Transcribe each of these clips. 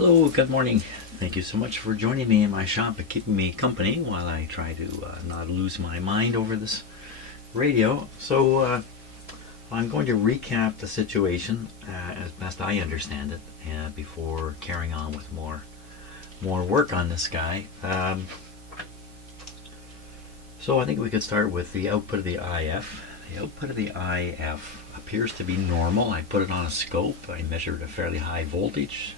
Hello, good morning. Thank you so much for joining me in my shop and keeping me company while I try to not lose my mind over this radio. So I'm going to recap the situation as best I understand it before carrying on with more work on this guy. So I think we could start with the output of the IF. The output of the IF appears to be normal. I put it on a scope. I measured a fairly high voltage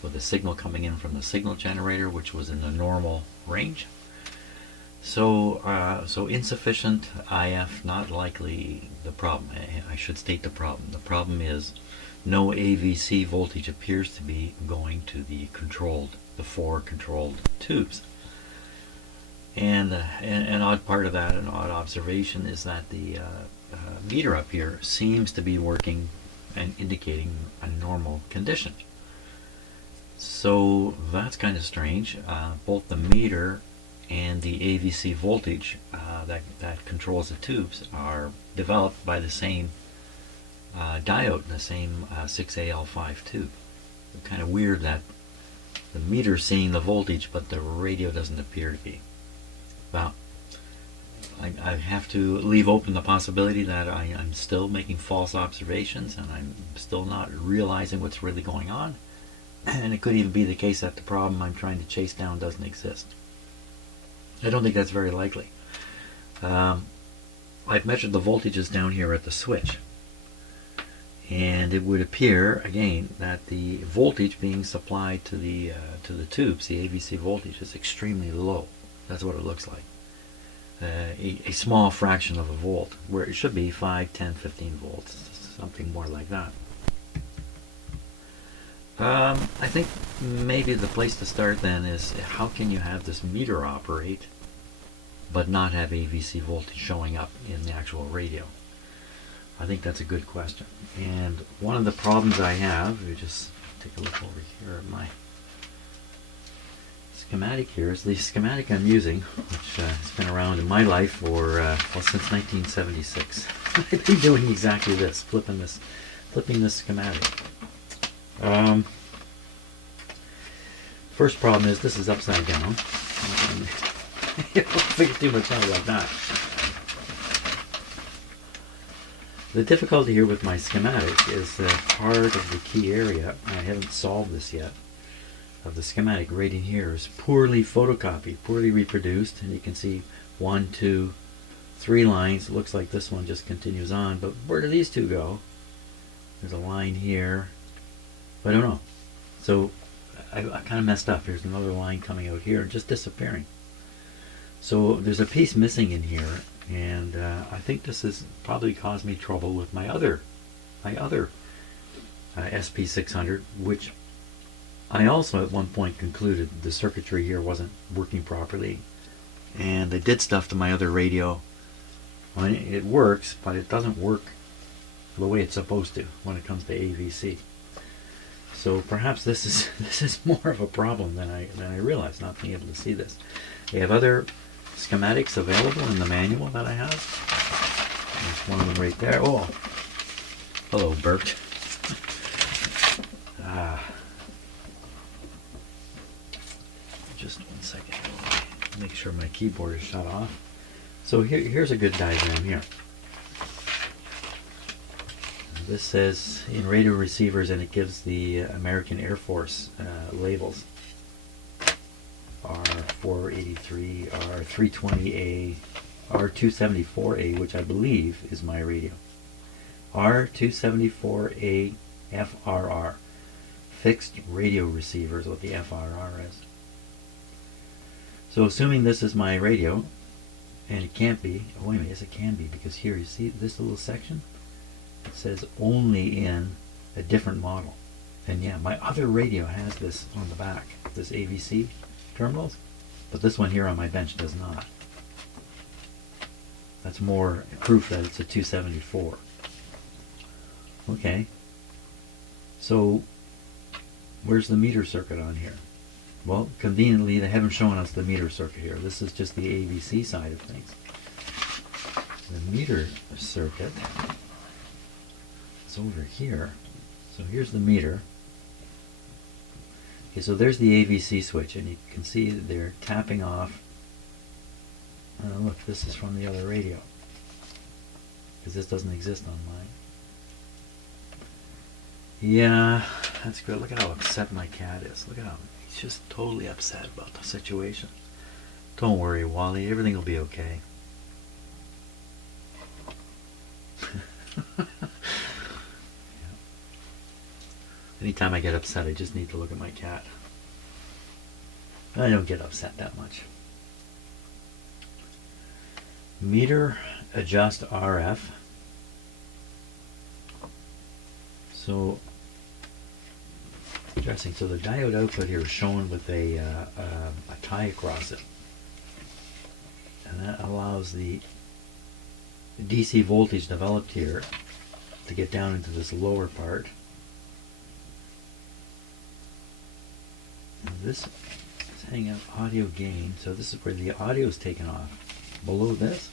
with a signal coming in from the signal generator, which was in the normal range. So insufficient IF, not likely the problem. I should state the problem. The problem is no AVC voltage appears to be going to the four controlled tubes. And an odd part of that, an odd observation, is that the meter up here seems to be working and indicating a normal condition. So that's kind of strange. Both the meter and the AVC voltage that controls the tubes are developed by the same diode, the same 6AL5 tube. It's kind of weird that the meter's seeing the voltage, but the radio doesn't appear to be. Well, I have to leave open the possibility that I'm still making false observations and I'm still not realizing what's really going on. And it could even be the case that the problem I'm trying to chase down doesn't exist. I don't think that's very likely. I've measured the voltages down here at the switch. And it would appear, again, that the voltage being supplied to the tubes, the AVC voltage, is extremely low. That's what it looks like. A small fraction of a volt, where it should be 5, 10, 15 volts, something more like that. I think maybe the place to start then is, how can you have this meter operate but not have AVC voltage showing up in the actual radio? I think that's a good question. And one of the problems I have, we just take a look over here at my schematic here, is the schematic I'm using, which has been around in my life for since 1976. I've been doing exactly this, flipping this schematic. First problem is this is upside down. You don't figure too much out like that. The difficulty here with my schematic is that part of the key area, I haven't solved this yet, of the schematic right in here is poorly photocopied, poorly reproduced, and you can see 1, 2, 3 lines. It looks like this one just continues on, but where do these two go? There's a line here. I don't know. So I kind of messed up. Here's another line coming out here and just disappearing. So there's a piece missing in here, and I think this has probably caused me trouble with my other SP-600, which I also at one point concluded the circuitry here wasn't working properly, and they did stuff to my other radio. Well, it works, but it doesn't work the way it's supposed to when it comes to AVC. So perhaps this is more of a problem than I realized, not being able to see this. They have other schematics available in the manual that I have. There's one of them right there. Oh, hello, Bert. Just 1 second. Make sure my keyboard is shut off. So here's a good diagram here. This says in radio receivers, and it gives the American Air Force labels. R483, R320A, R274A, which I believe is my radio. R274A FRR. Fixed radio receiver is what the FRR is. So assuming this is my radio, and it can't be, oh wait a minute, yes it can be, because here you see this little section? It says only in a different model. And yeah, my other radio has this on the back, this AVC terminals, but this one here on my bench does not. That's more proof that it's a 274. Okay, so where's the meter circuit on here? Well, conveniently they haven't shown us the meter circuit here. This is just the AVC side of things. The meter circuit is over here. So here's the meter. Okay, so there's the AVC switch, and you can see that they're tapping off. Look, this is from the other radio, because this doesn't exist on mine. Yeah, that's good. Look at how upset my cat is. Look at how he's just totally upset about the situation. Don't worry, Wally. Everything will be okay. Yeah. Anytime I get upset, I just need to look at my cat. I don't get upset that much. Meter adjust RF. So, interesting. So the diode output here is shown with a tie across it, and that allows the DC voltage developed here to get down into this lower part. And this is hanging out audio gain, so this is where the audio is taken off. Below this,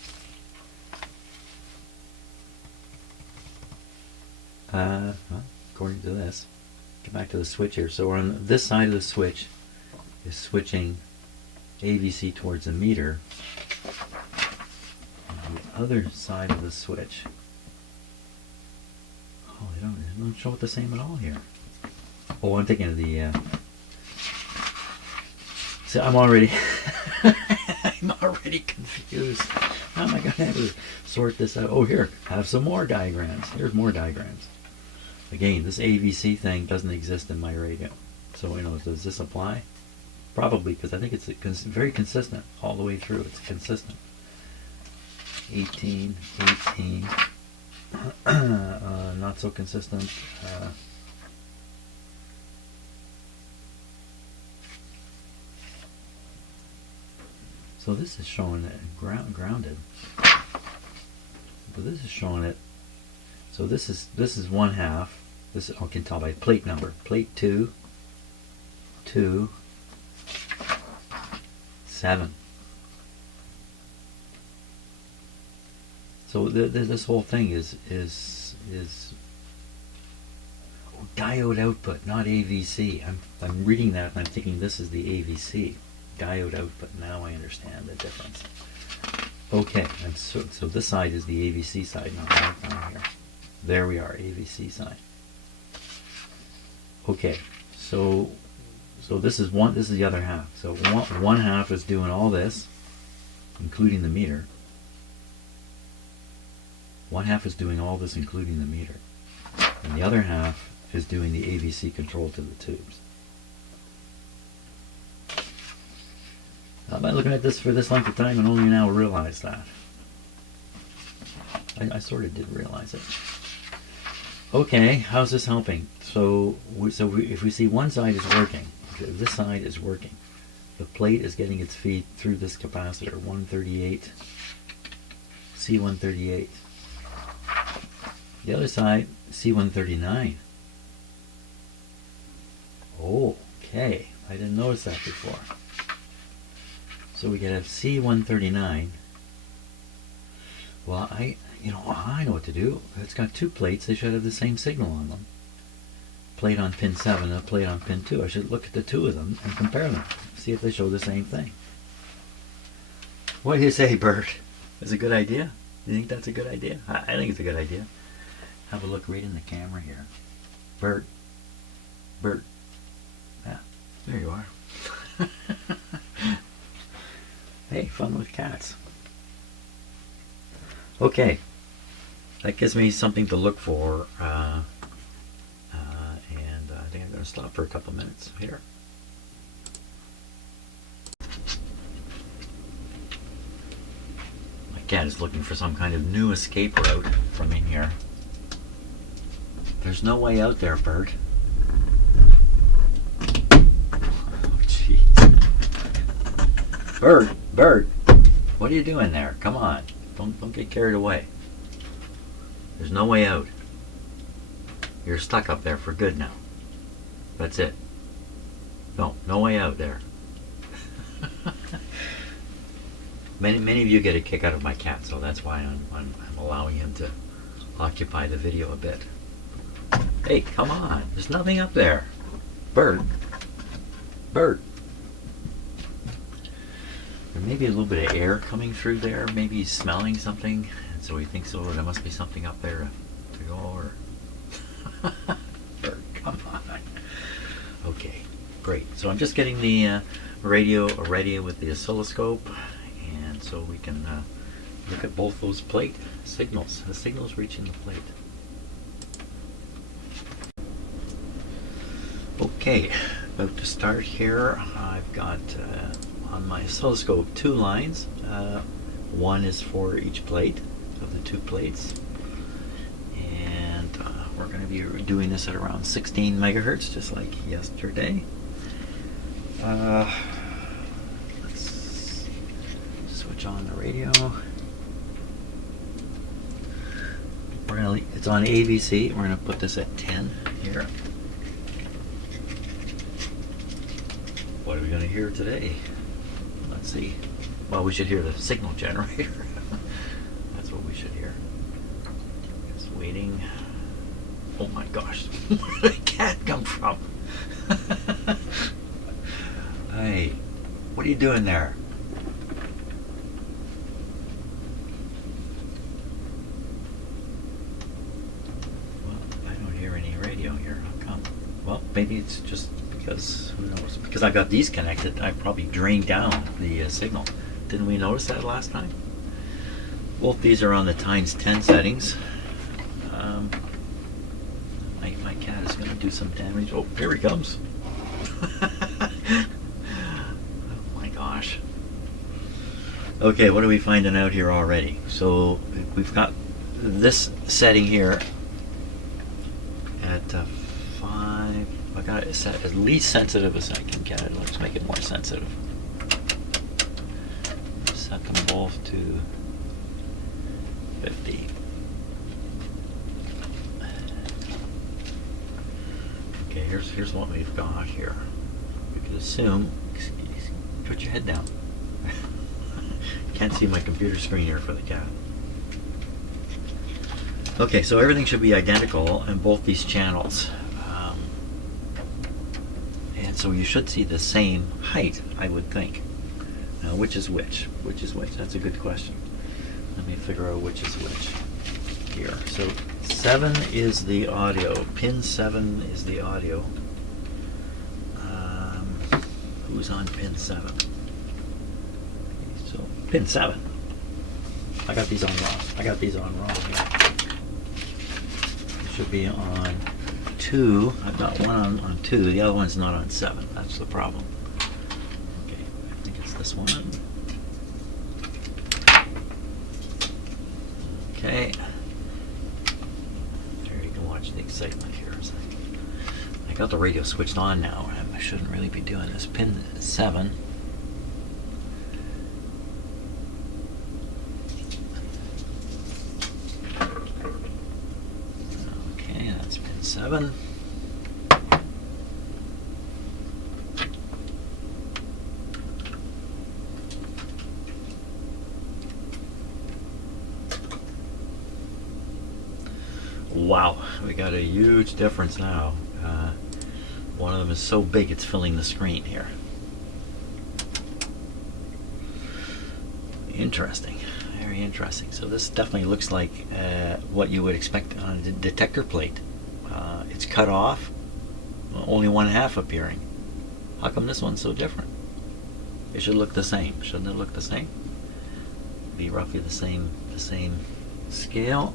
well, according to this, get back to the switch here. So we're on this side of the switch is switching AVC towards the meter. And the other side of the switch, oh, they don't show it the same at all here. Oh, I'm thinking of the. So I'm already. I'm already confused. How am I going to have to sort this out? Oh, here, have some more diagrams. Here's more diagrams. Again, this AVC thing doesn't exist in my radio. So, does this apply? Probably, because I think it's very consistent all the way through. It's consistent. 18, not so consistent. So this is showing it grounded. But this is showing it. So this is 1/2. This I can tell by plate number. Plate 2, 2, 7. So this whole thing is diode output, not AVC. I'm reading that and I'm thinking this is the AVC. Diode output. Now I understand the difference. Okay, and so this side is the AVC side, not right down here. There we are, AVC side. Okay, so this is the other half. So one half is doing all this, including the meter. One half is doing all this, including the meter, and the other half is doing the AVC control to the tubes. I've been looking at this for this length of time and only now realize that. I sort of did realize it. Okay, how's this helping? So if we see one side is working, this side is working. The plate is getting its feed through this capacitor, 138, C138. The other side, C139. Okay, I didn't notice that before. So we could have C139. Well, I know what to do. It's got two plates. They should have the same signal on them. Plate on pin 7 and a plate on pin 2. I should look at the two of them and compare them. See if they show the same thing. What do you say, Bert? Is it a good idea? You think that's a good idea? I think it's a good idea. Have a look right in the camera here. Bert. Yeah, there you are. Hey, fun with cats. Okay, that gives me something to look for, and I think I'm going to stop for a couple minutes here. My cat is looking for some kind of new escape route from in here. There's no way out there, Bert. Oh, jeez. Bert, what are you doing there? Come on, don't get carried away. There's no way out. You're stuck up there for good now. That's it. No way out there. Many of you get a kick out of my cat, so that's why I'm allowing him to occupy the video a bit. Hey, come on. There's nothing up there. Bert. Bird. There may be a little bit of air coming through there. Maybe he's smelling something, and so he thinks, oh, there must be something up there to go over. Bird, come on. Okay, great. So I'm just getting the radio ready with the oscilloscope, and so we can look at both those plate signals, the signals reaching the plate. Okay, about to start here. I've got on my oscilloscope 2 lines. One is for each plate of the 2 plates, and we're going to be doing this at around 16 megahertz, just like yesterday. Let's switch on the radio. It's on AVC. We're going to put this at 10 here. What are we going to hear today? Let's see. Well, we should hear the signal generator. That's what we should hear. Just waiting. Oh my gosh. Where did the cat come from? Hey, what are you doing there? Well, I don't hear any radio here. How come? Well, maybe it's just because, who knows? Because I got these connected, I probably drained down the signal. Didn't we notice that last time? Both these are on the ×10 settings. My cat is going to do some damage. Oh, here he comes. Oh my gosh. Okay, what are we finding out here already? So we've got this setting here at 5. I got it set as least sensitive as I can get it. Let's make it more sensitive. Set them both to 50. Okay, here's what we've got here. We could assume. Put your head down. Can't see my computer screen here for the cat. Okay, so everything should be identical in both these channels. And so you should see the same height, I would think. Now, which is which? Which is which? That's a good question. Let me figure out which is which here. So 7 is the audio. Pin 7 is the audio. Who's on pin 7? So pin 7. I got these on wrong. Here. It should be on 2. I've got one on 2. The other one's not on 7. That's the problem. Okay, I think it's this one. Okay. There you can watch the excitement here. I got the radio switched on now. I shouldn't really be doing this. Pin 7. Okay, that's pin 7. Wow, we got a huge difference now. One of them is so big it's filling the screen here. Interesting, very interesting. So this definitely looks like what you would expect on a detector plate. It's cut off, only 1/2 appearing. How come this one's so different? It should look the same. Shouldn't it look the same? Be roughly the same scale.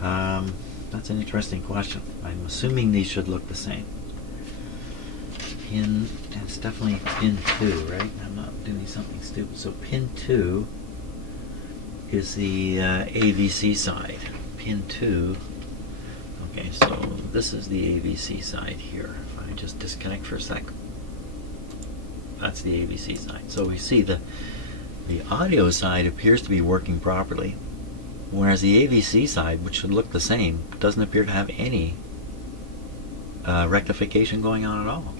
That's an interesting question. I'm assuming these should look the same. Pin, it's definitely pin 2, right? I'm not doing something stupid. So pin 2 is the AVC side. Pin 2. Okay, so this is the AVC side here. If I just disconnect for a sec. That's the AVC side. So we see the audio side appears to be working properly, whereas the AVC side, which should look the same, doesn't appear to have any rectification going on at all.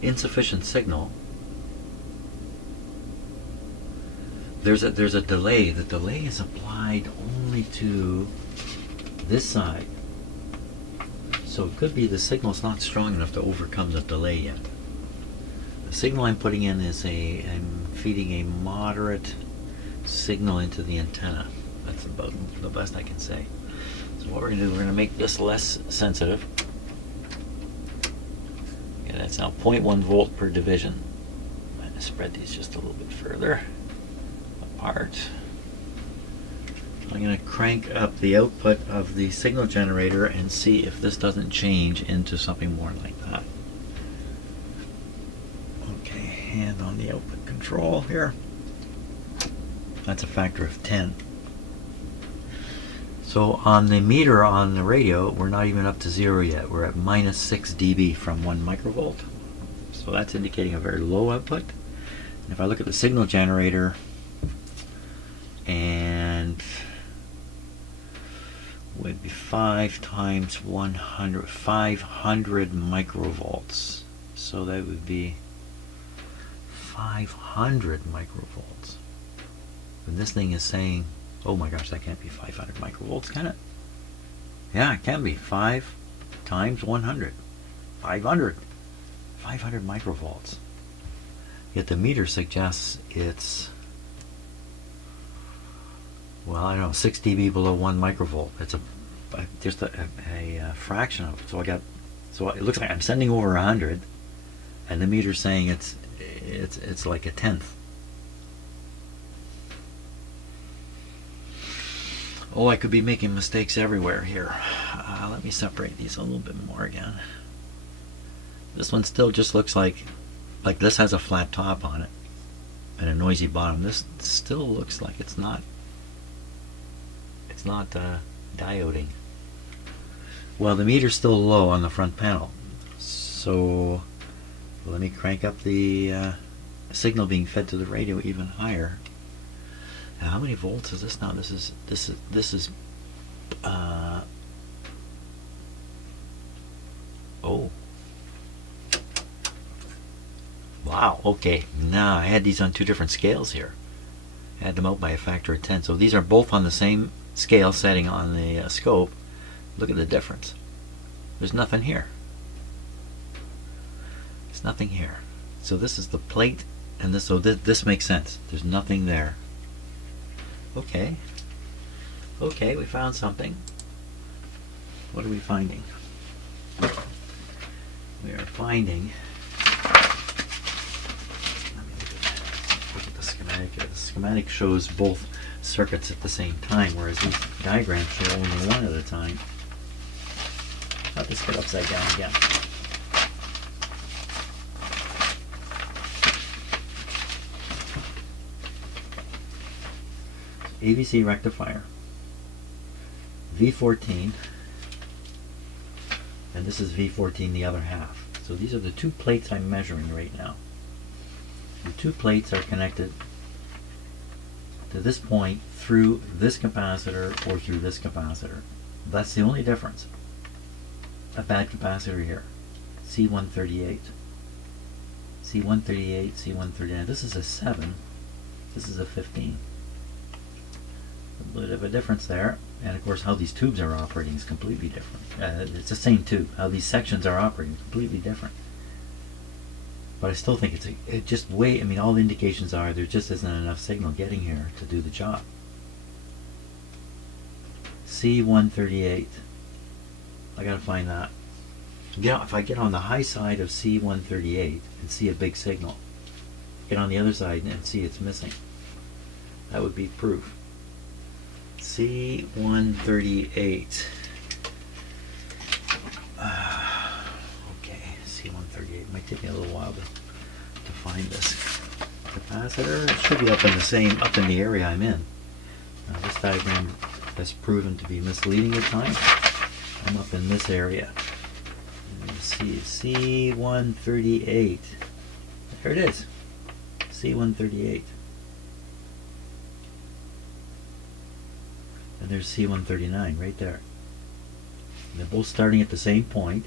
Insufficient signal. There's a delay. The delay is applied only to this side. So it could be the signal's not strong enough to overcome the delay yet. The signal I'm putting in is I'm feeding a moderate signal into the antenna. That's about the best I can say. So what we're going to do, we're going to make this less sensitive. Yeah, that's now 0.1 volt per division. I'm going to spread these just a little bit further apart. I'm going to crank up the output of the signal generator and see if this doesn't change into something more like that. Okay, hand on the output control here. That's a factor of 10. So on the meter on the radio, we're not even up to 0 yet. We're at minus 6 dB from 1 microvolt. So that's indicating a very low output. And if I look at the signal generator, and would be 5 times 100, 500 microvolts. So that would be 500 microvolts. And this thing is saying, oh my gosh, that can't be 500 microvolts, can it? Yeah, it can be. 5 times 100. 500 microvolts. Yet the meter suggests it's, well, I don't know, 6 dB below 1 microvolt. It's just a fraction of it. So it looks like I'm sending over 100, and the meter's saying it's like a tenth. Oh, I could be making mistakes everywhere here. Let me separate these a little bit more again. This one still just looks like this has a flat top on it and a noisy bottom. This still looks like it's not dioding. Well, the meter's still low on the front panel. So let me crank up the signal being fed to the radio even higher. Now, how many volts is this now? This is oh, wow, okay. Now I had these on 2 different scales here. I had them out by a factor of 10. So these are both on the same scale setting on the scope. Look at the difference. There's nothing here. There's nothing here. So this is the plate, and this, so this makes sense. There's nothing there. Okay. Okay, we found something. What are we finding? We are finding, let me look at the schematic here. The schematic shows both circuits at the same time, whereas these diagrams show only one at a time. Let this get upside down again. AVC rectifier, V14, and this is V14 the other half. So these are the 2 plates I'm measuring right now. The 2 plates are connected to this point through this capacitor or through this capacitor. That's the only difference. A bad capacitor here, C138, C138, C139. This is a 7, this is a 15. A bit of a difference there, and of course how these tubes are operating is completely different. It's the same tube. How these sections are operating is completely different. But I still think it's just way. I mean, all the indications are there just isn't enough signal getting here to do the job. C138. I gotta find that. Yeah, if I get on the high side of C138 and see a big signal, get on the other side and see it's missing, that would be proof. C138. Okay, C138. Might take me a little while to find this capacitor. It should be up in the area I'm in. This diagram has proven to be misleading at times. I'm up in this area. Let's see, C138. There it is. C138. And there's C139 right there. And they're both starting at the same point,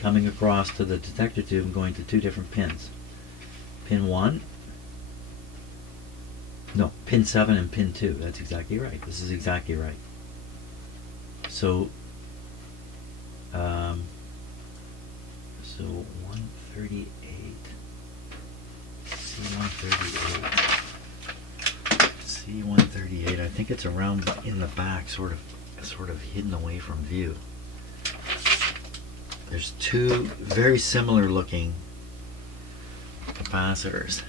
coming across to the detector tube and going to 2 different pins. Pin 1, no, pin 7 and pin 2. That's exactly right. This is exactly right. So So 138, C138, C138. I think it's around in the back, sort of hidden away from view. There's two very similar looking capacitors,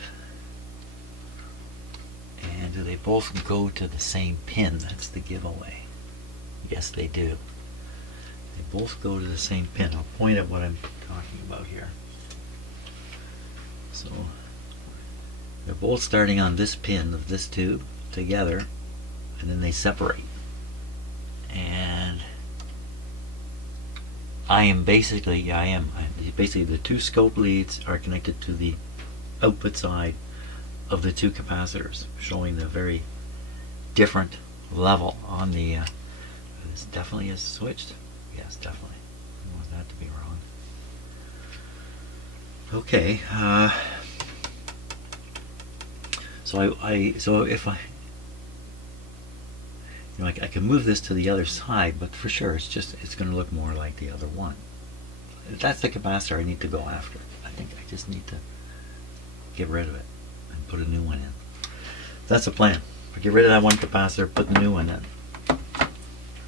and do they both go to the same pin? That's the giveaway. Yes, they do. They both go to the same pin. I'll point at what I'm talking about here. So they're both starting on this pin of this tube together, and then they separate. And basically the two scope leads are connected to the output side of the two capacitors, showing the very different level on the this definitely is switched. Yes, definitely. I want that to be wrong. Okay, so if I can move this to the other side, but for sure it's going to look more like the other one. That's the capacitor I need to go after. I think I just need to get rid of it and put a new one in. That's the plan. I get rid of that one capacitor, put the new one in.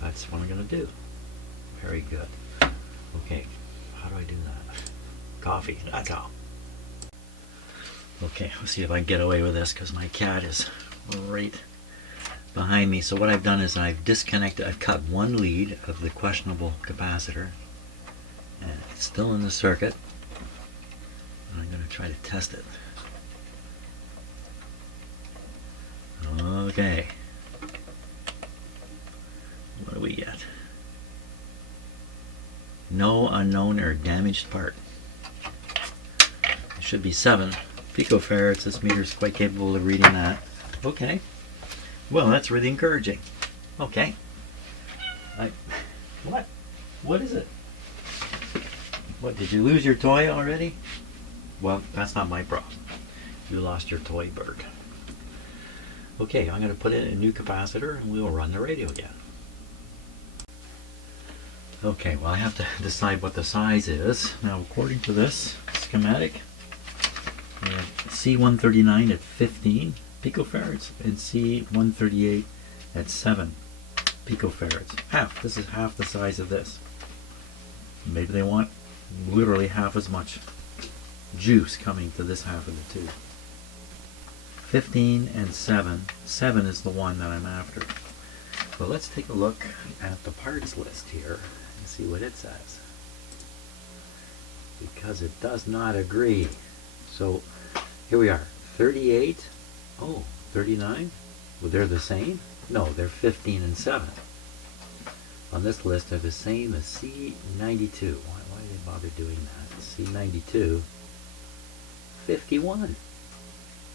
That's what I'm going to do. Very good. Okay, how do I do that? Coffee, that's all. Okay, let's see if I can get away with this, because my cat is right behind me. So what I've done is I've cut one lead of the questionable capacitor, and it's still in the circuit, and I'm going to try to test it. Okay, what do we get? No unknown or damaged part. It should be 7 picofarads. This meter is quite capable of reading that. Okay, well, that's really encouraging. Okay, what is it? What, did you lose your toy already? Well, that's not my problem. You lost your toy bird. Okay, I'm going to put in a new capacitor and we will run the radio again. Okay, well, I have to decide what the size is. Now, according to this schematic, we have C139 at 15 picofarads and C138 at 7 picofarads. Half. This is half the size of this. Maybe they want literally half as much juice coming to this half of the tube. 15 and 7. 7 is the one that I'm after. Well, let's take a look at the parts list here and see what it says, because it does not agree. So here we are, 38, oh, 39, well, they're the same? No, they're 15 and 7. On this list, they're the same as C92. Why did they bother doing that? C92, 51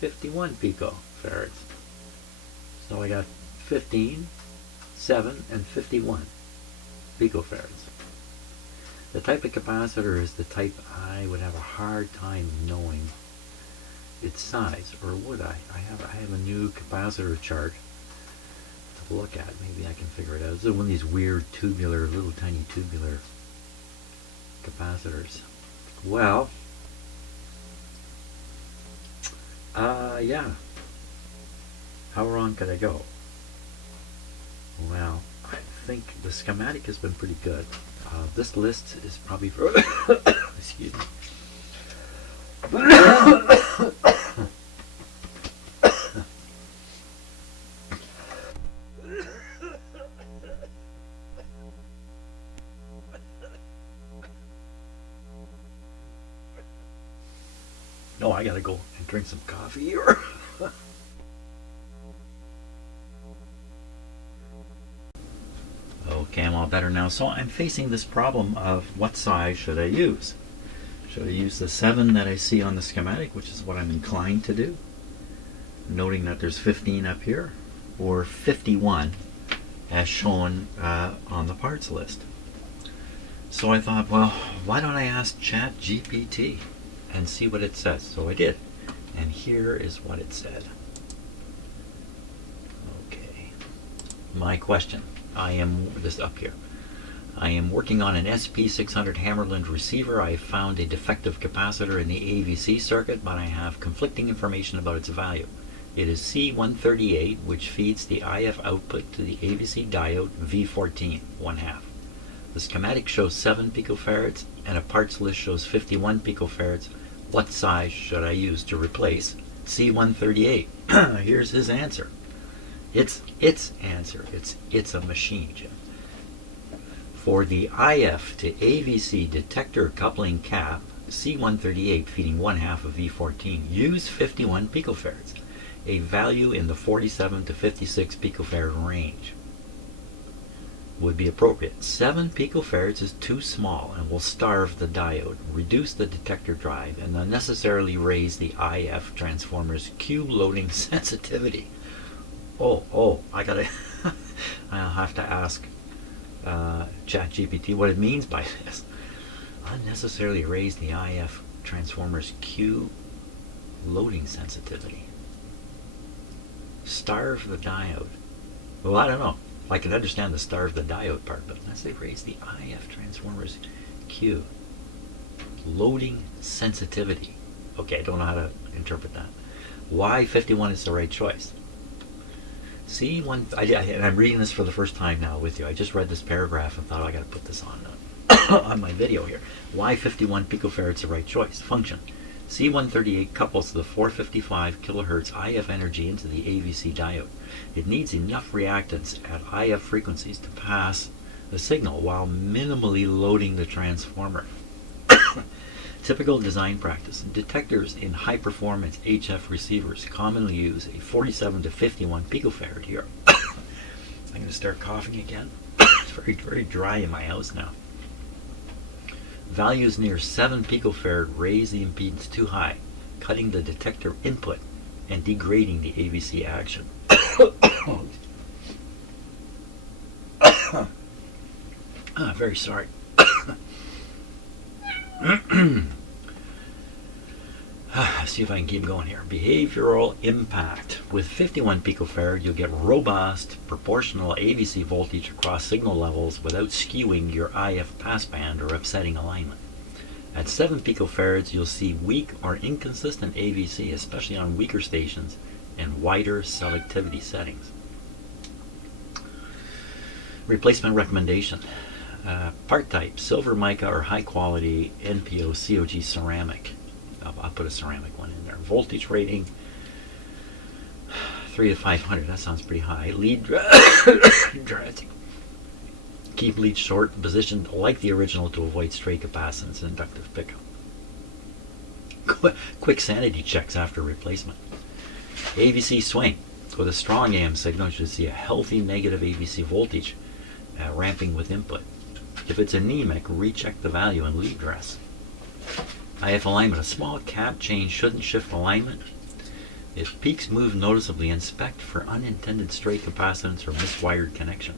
picofarads. So I got 15, 7, and 51 picofarads. The type of capacitor is the type I would have a hard time knowing its size, or would I? I have a new capacitor chart to look at. Maybe I can figure it out. This is one of these weird tubular, little tiny tubular capacitors. Well, yeah. How wrong could I go? Well, I think the schematic has been pretty good. This list is probably for excuse me. No, I gotta go and drink some coffee here. Okay, I'm all better now. So I'm facing this problem of what size should I use? Should I use the 7 that I see on the schematic, which is what I'm inclined to do, noting that there's 15 up here, or 51 as shown on the parts list? So I thought, well, why don't I ask ChatGPT and see what it says? So I did, and here is what it said. Okay, my question. I am this up here. I am working on an SP-600 Hammarlund receiver. I found a defective capacitor in the AVC circuit, but I have conflicting information about its value. It is C138, which feeds the IF output to the AVC diode V14, 1/2. The schematic shows 7 picofarads, and a parts list shows 51 picofarads. What size should I use to replace C138? Here's his answer. It's answer. It's a machine, Jim. For the IF to AVC detector coupling cap, C138 feeding 1/2 of V14, use 51 picofarads, a value in the 47 to 56 picofarad range would be appropriate. 7 picofarads is too small and will starve the diode, reduce the detector drive, and unnecessarily raise the IF transformer's Q loading sensitivity. I gotta I'll have to ask ChatGPT what it means by this. Unnecessarily raise the IF transformer's Q loading sensitivity. Starve the diode. Well, I don't know. I can understand the starve the diode part, but unless they raise the IF transformer's Q loading sensitivity. Okay, I don't know how to interpret that. Why 51 is the right choice? And I'm reading this for the first time now with you. I just read this paragraph and thought, I got to put this on my video here. Why 51 picofarads the right choice? Function. C138 couples the 455 kilohertz IF energy into the AVC diode. It needs enough reactance at IF frequencies to pass the signal while minimally loading the transformer. Typical design practice. Detectors in high-performance HF receivers commonly use a 47 to 51 picofarad here. I'm going to start coughing again. It's very, very dry in my house now. Values near 7 picofarad raise the impedance too high, cutting the detector input and degrading the AVC action. Very sorry. See if I can keep going here. Behavioral impact. With 51 picofarad, you'll get robust, proportional AVC voltage across signal levels without skewing your IF passband or upsetting alignment. At 7 picofarads, you'll see weak or inconsistent AVC, especially on weaker stations and wider selectivity settings. Replacement recommendation. Part type, silver mica or high quality NPO COG ceramic. I'll put a ceramic one in there. Voltage rating 3 to 500. That sounds pretty high. Lead keep lead short, positioned like the original to avoid stray capacitance and inductive pickup. Quick sanity checks after replacement. AVC swing. With a strong AM signal, you should see a healthy negative AVC voltage ramping with input. If it's anemic, recheck the value and lead dress. IF alignment. A small cap change shouldn't shift alignment. If peaks move noticeably, inspect for unintended stray capacitance or miswired connection.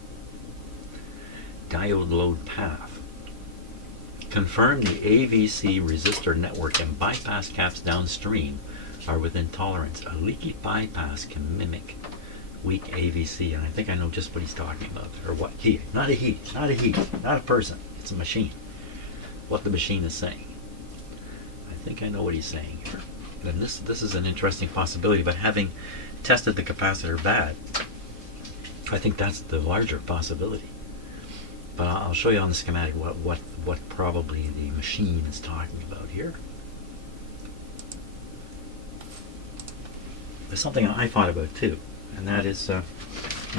Diode load path. Confirm the AVC resistor network and bypass caps downstream are within tolerance. A leaky bypass can mimic weak AVC, and I think I know just what he's talking about. Or what? Not a person. It's a machine. What the machine is saying. I think I know what he's saying here. And this is an interesting possibility, but having tested the capacitor bad, I think that's the larger possibility. But I'll show you on the schematic what probably the machine is talking about here. There's something I thought about too, and that is, you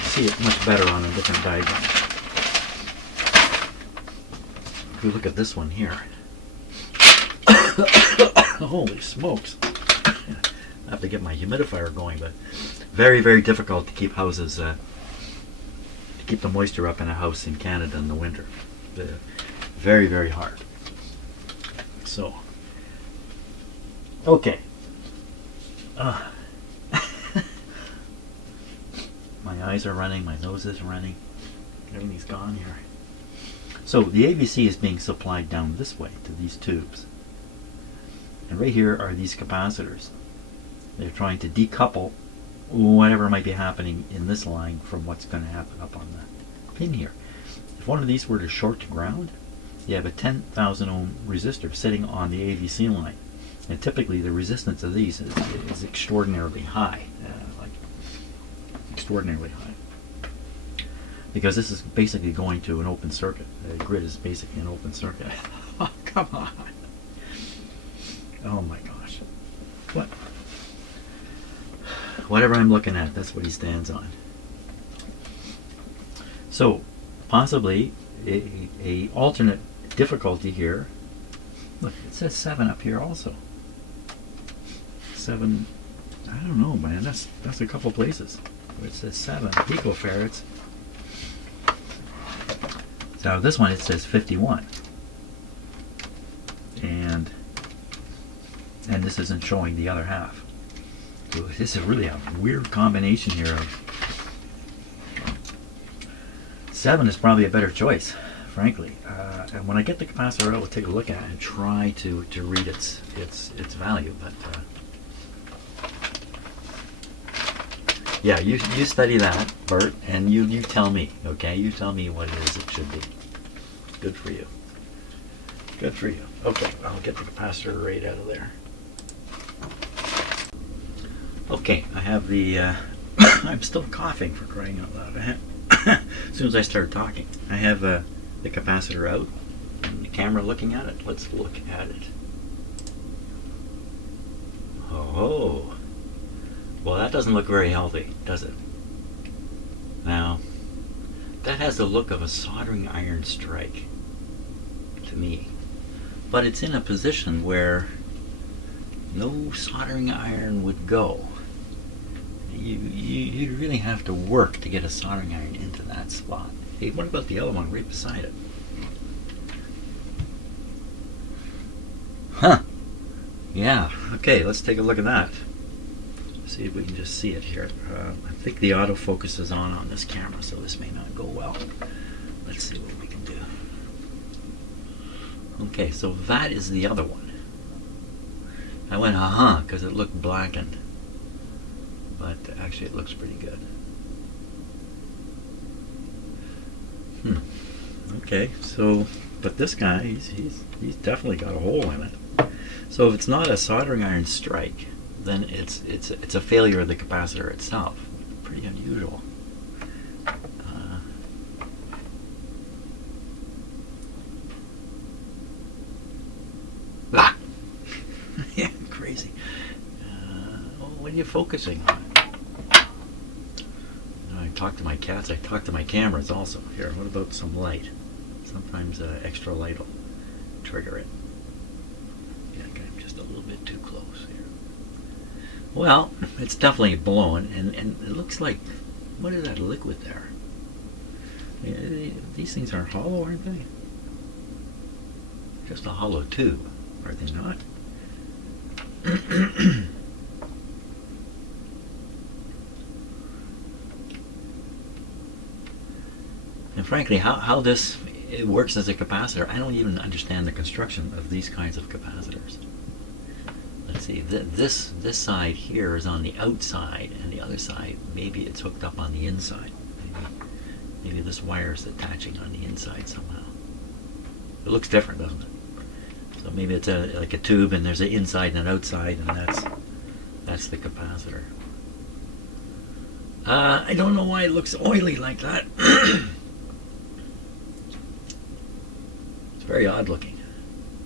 see it much better on a different diagram. If we look at this one here, holy smokes! I have to get my humidifier going, but very, very difficult to keep houses, to keep the moisture up in a house in Canada in the winter. Very, very hard. So, okay. My eyes are running, my nose is running, everything's gone here. So the AVC is being supplied down this way to these tubes. And right here are these capacitors. They're trying to decouple whatever might be happening in this line from what's going to happen up on the pin here. if one of these were to short to ground, you have a 10,000 ohm resistor sitting on the AVC line. And typically the resistance of these is extraordinarily high, like extraordinarily high. Because this is basically going to an open circuit. The grid is basically an open circuit. Oh, come on. Oh my gosh. What? Whatever I'm looking at, that's what he stands on. So, possibly a alternate difficulty here. Look, it says 7 up here also. 7, I don't know, man, that's a couple places where it says 7 picofarads. So this one it says 51. And this isn't showing the other half. So this is really a weird combination here of 7 is probably a better choice, frankly. And when I get the capacitor out, we'll take a look at it and try to read its value. But yeah, you study that, Bert, and you tell me, okay? You tell me what it is it should be. Good for you. Good for you. Okay, I'll get the capacitor right out of there. Okay, I have the, I'm still coughing, for crying out loud. As soon as I start talking. I have the capacitor out and the camera looking at it. Let's look at it. Oh, well, that doesn't look very healthy, does it? Now, that has the look of a soldering iron strike to me. But it's in a position where no soldering iron would go. You really have to work to get a soldering iron into that spot. Hey, what about the other one right beside it? Huh. Yeah, okay, let's take a look at that. See if we can just see it here. I think the autofocus is on this camera, so this may not go well. Let's see what we can do. Okay, so that is the other one. I went, because it looked blackened. But actually it looks pretty good. Okay, so, but this guy, he's definitely got a hole in it. So if it's not a soldering iron strike, then it's a failure of the capacitor itself. Pretty unusual. Yeah, crazy. What are you focusing on? I talk to my cats, I talk to my cameras also. Here, what about some light? Sometimes extra light will trigger it. Yeah, I'm just a little bit too close here. Well, it's definitely blowing, and it looks like, what is that liquid there? These things are hollow, aren't they? Just a hollow tube, are they not? And frankly, how this it works as a capacitor, I don't even understand the construction of these kinds of capacitors. Let's see, this side here is on the outside, and the other side, maybe it's hooked up on the inside. Maybe this wire is attaching on the inside somehow. It looks different, doesn't it? So maybe it's like a tube, and there's an inside and an outside, and that's the capacitor. I don't know why it looks oily like that. It's very odd looking.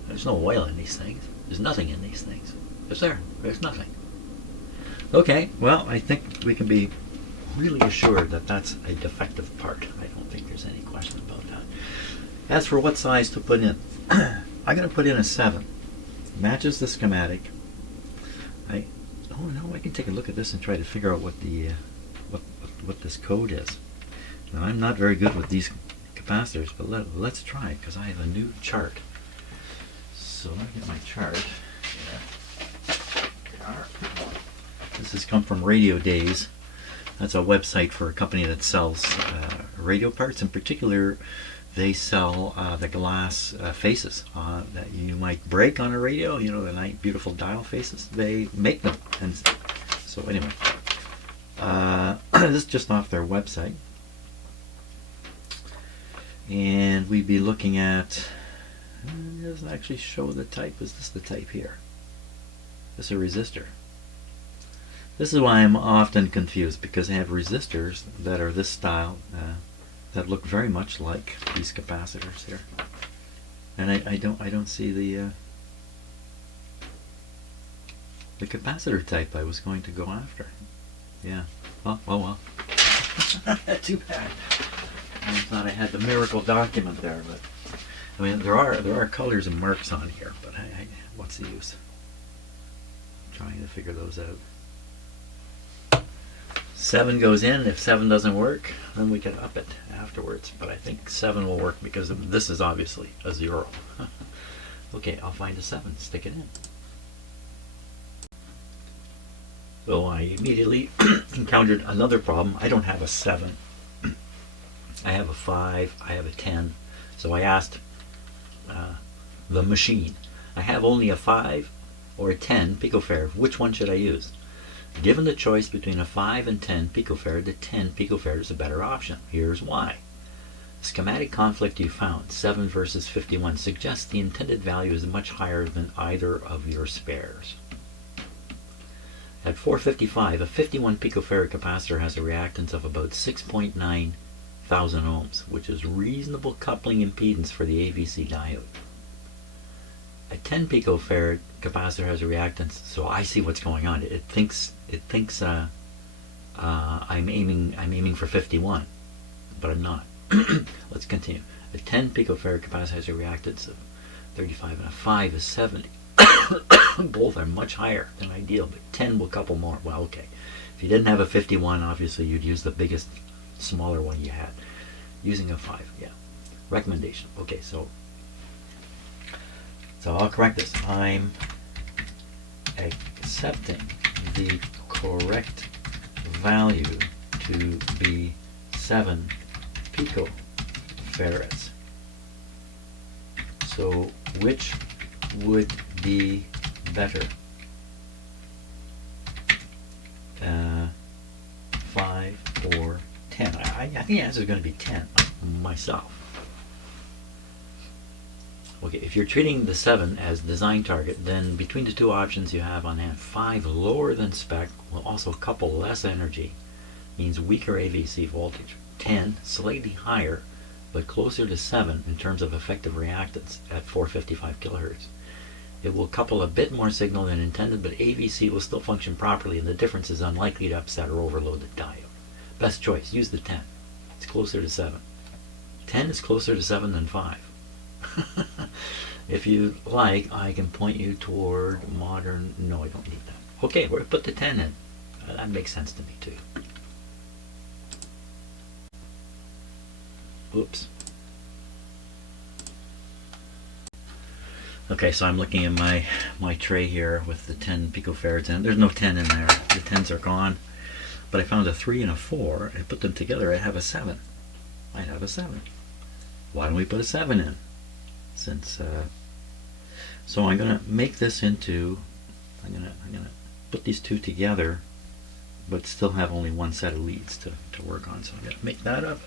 There's no oil in these things. There's nothing in these things. There's nothing. Okay, well, I think we can be really assured that that's a defective part. I don't think there's any question about that. As for what size to put in, I'm going to put in a 7. Matches the schematic. I can take a look at this and try to figure out what the what this code is. Now, I'm not very good with these capacitors, but let's try, because I have a new chart. So let me get my chart. This has come from Radio Days. That's a website for a company that sells radio parts. In particular, they sell the glass faces that you might break on a radio. You know, the nice, beautiful dial faces. They make them. And so anyway, this is just off their website. And we'd be looking at, it doesn't actually show the type. Is this the type here? This is a resistor. This is why I'm often confused, because I have resistors that are this style that look very much like these capacitors here, and I don't see the capacitor type I was going to go after. Yeah. Oh well. Too bad. I thought I had the miracle document there, but I mean there are colors and marks on here, but what's the use? I'm trying to figure those out. 7 goes in. If 7 doesn't work, then we can up it afterwards. But I think 7 will work because this is obviously a 0. Okay, I'll find a 7, stick it in. So I immediately encountered another problem. I don't have a 7. I have a 5, I have a 10. So I asked the machine, I have only a 5 or a 10 picofarad. Which one should I use? Given the choice between a 5 and 10 picofarad, the 10 picofarad is a better option. Here's why. Schematic conflict you found, 7 versus 51, suggests the intended value is much higher than either of your spares. At 455, a 51 picofarad capacitor has a reactance of about 6.9 thousand ohms, which is reasonable coupling impedance for the AVC diode. A 10 picofarad capacitor has a reactance, so I see what's going on. It thinks I'm aiming for 51, but I'm not. Let's continue. A 10 picofarad capacitor has a reactance of 35, and a 5 is 70. Both are much higher than ideal, but 10 will couple more. Well, okay. If you didn't have a 51, obviously you'd use the biggest, smaller one you had. Using a 5, yeah. Recommendation. Okay, so I'll correct this. I'm accepting the correct value to be 7 picofarads. So which would be better? 5 or 10? I think the answer is going to be 10 myself. Okay, if you're treating the 7 as design target, then between the two options you have on hand, 5 lower than spec will also couple less energy, means weaker AVC voltage. 10 slightly higher, but closer to 7 in terms of effective reactance at 455 kilohertz. It will couple a bit more signal than intended, but AVC will still function properly, and the difference is unlikely to upset or overload the diode. Best choice, use the 10. It's closer to 7. 10 is closer to 7 than 5. If you like, I can point you toward modern. No, I don't need that. Okay, we're put the 10 in. That makes sense to me too. Oops. Okay, so I'm looking at my tray here with the 10 picofarads in. There's no 10 in there. The 10s are gone. But I found a 3 and a 4. I put them together. I have a 7. I have a 7. Why don't we put a 7 in? So I'm going to make this into, I'm going to put these two together, but still have only one set of leads to work on. So I'm going to make that up.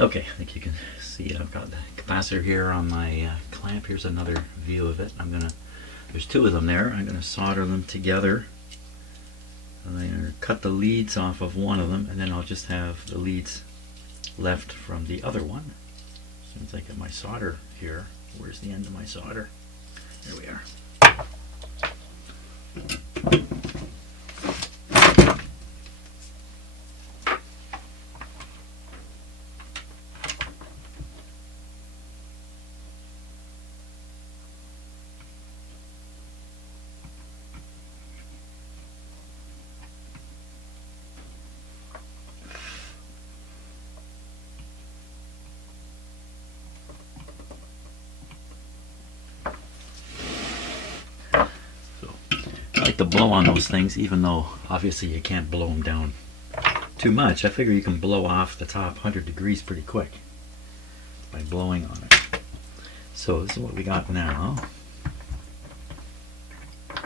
Okay, I think you can see I've got the capacitor here on my clamp. Here's another view of it. There's 2 of them there. I'm going to solder them together. And I'm going to cut the leads off of one of them, and then I'll just have the leads left from the other one. As soon as I get my solder here, where's the end of my solder? There we are. To blow on those things, even though obviously you can't blow them down too much. I figure you can blow off the top 100 degrees pretty quick by blowing on it. So this is what we got now. I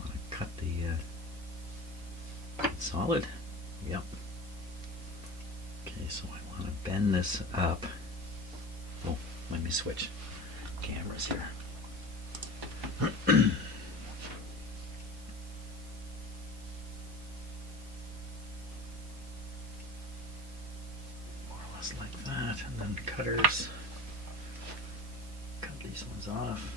want to cut the solid? Yep. Okay, so I want to bend this up. Oh, let me switch cameras here. More or less like that, and then cutters. Cut these ones off.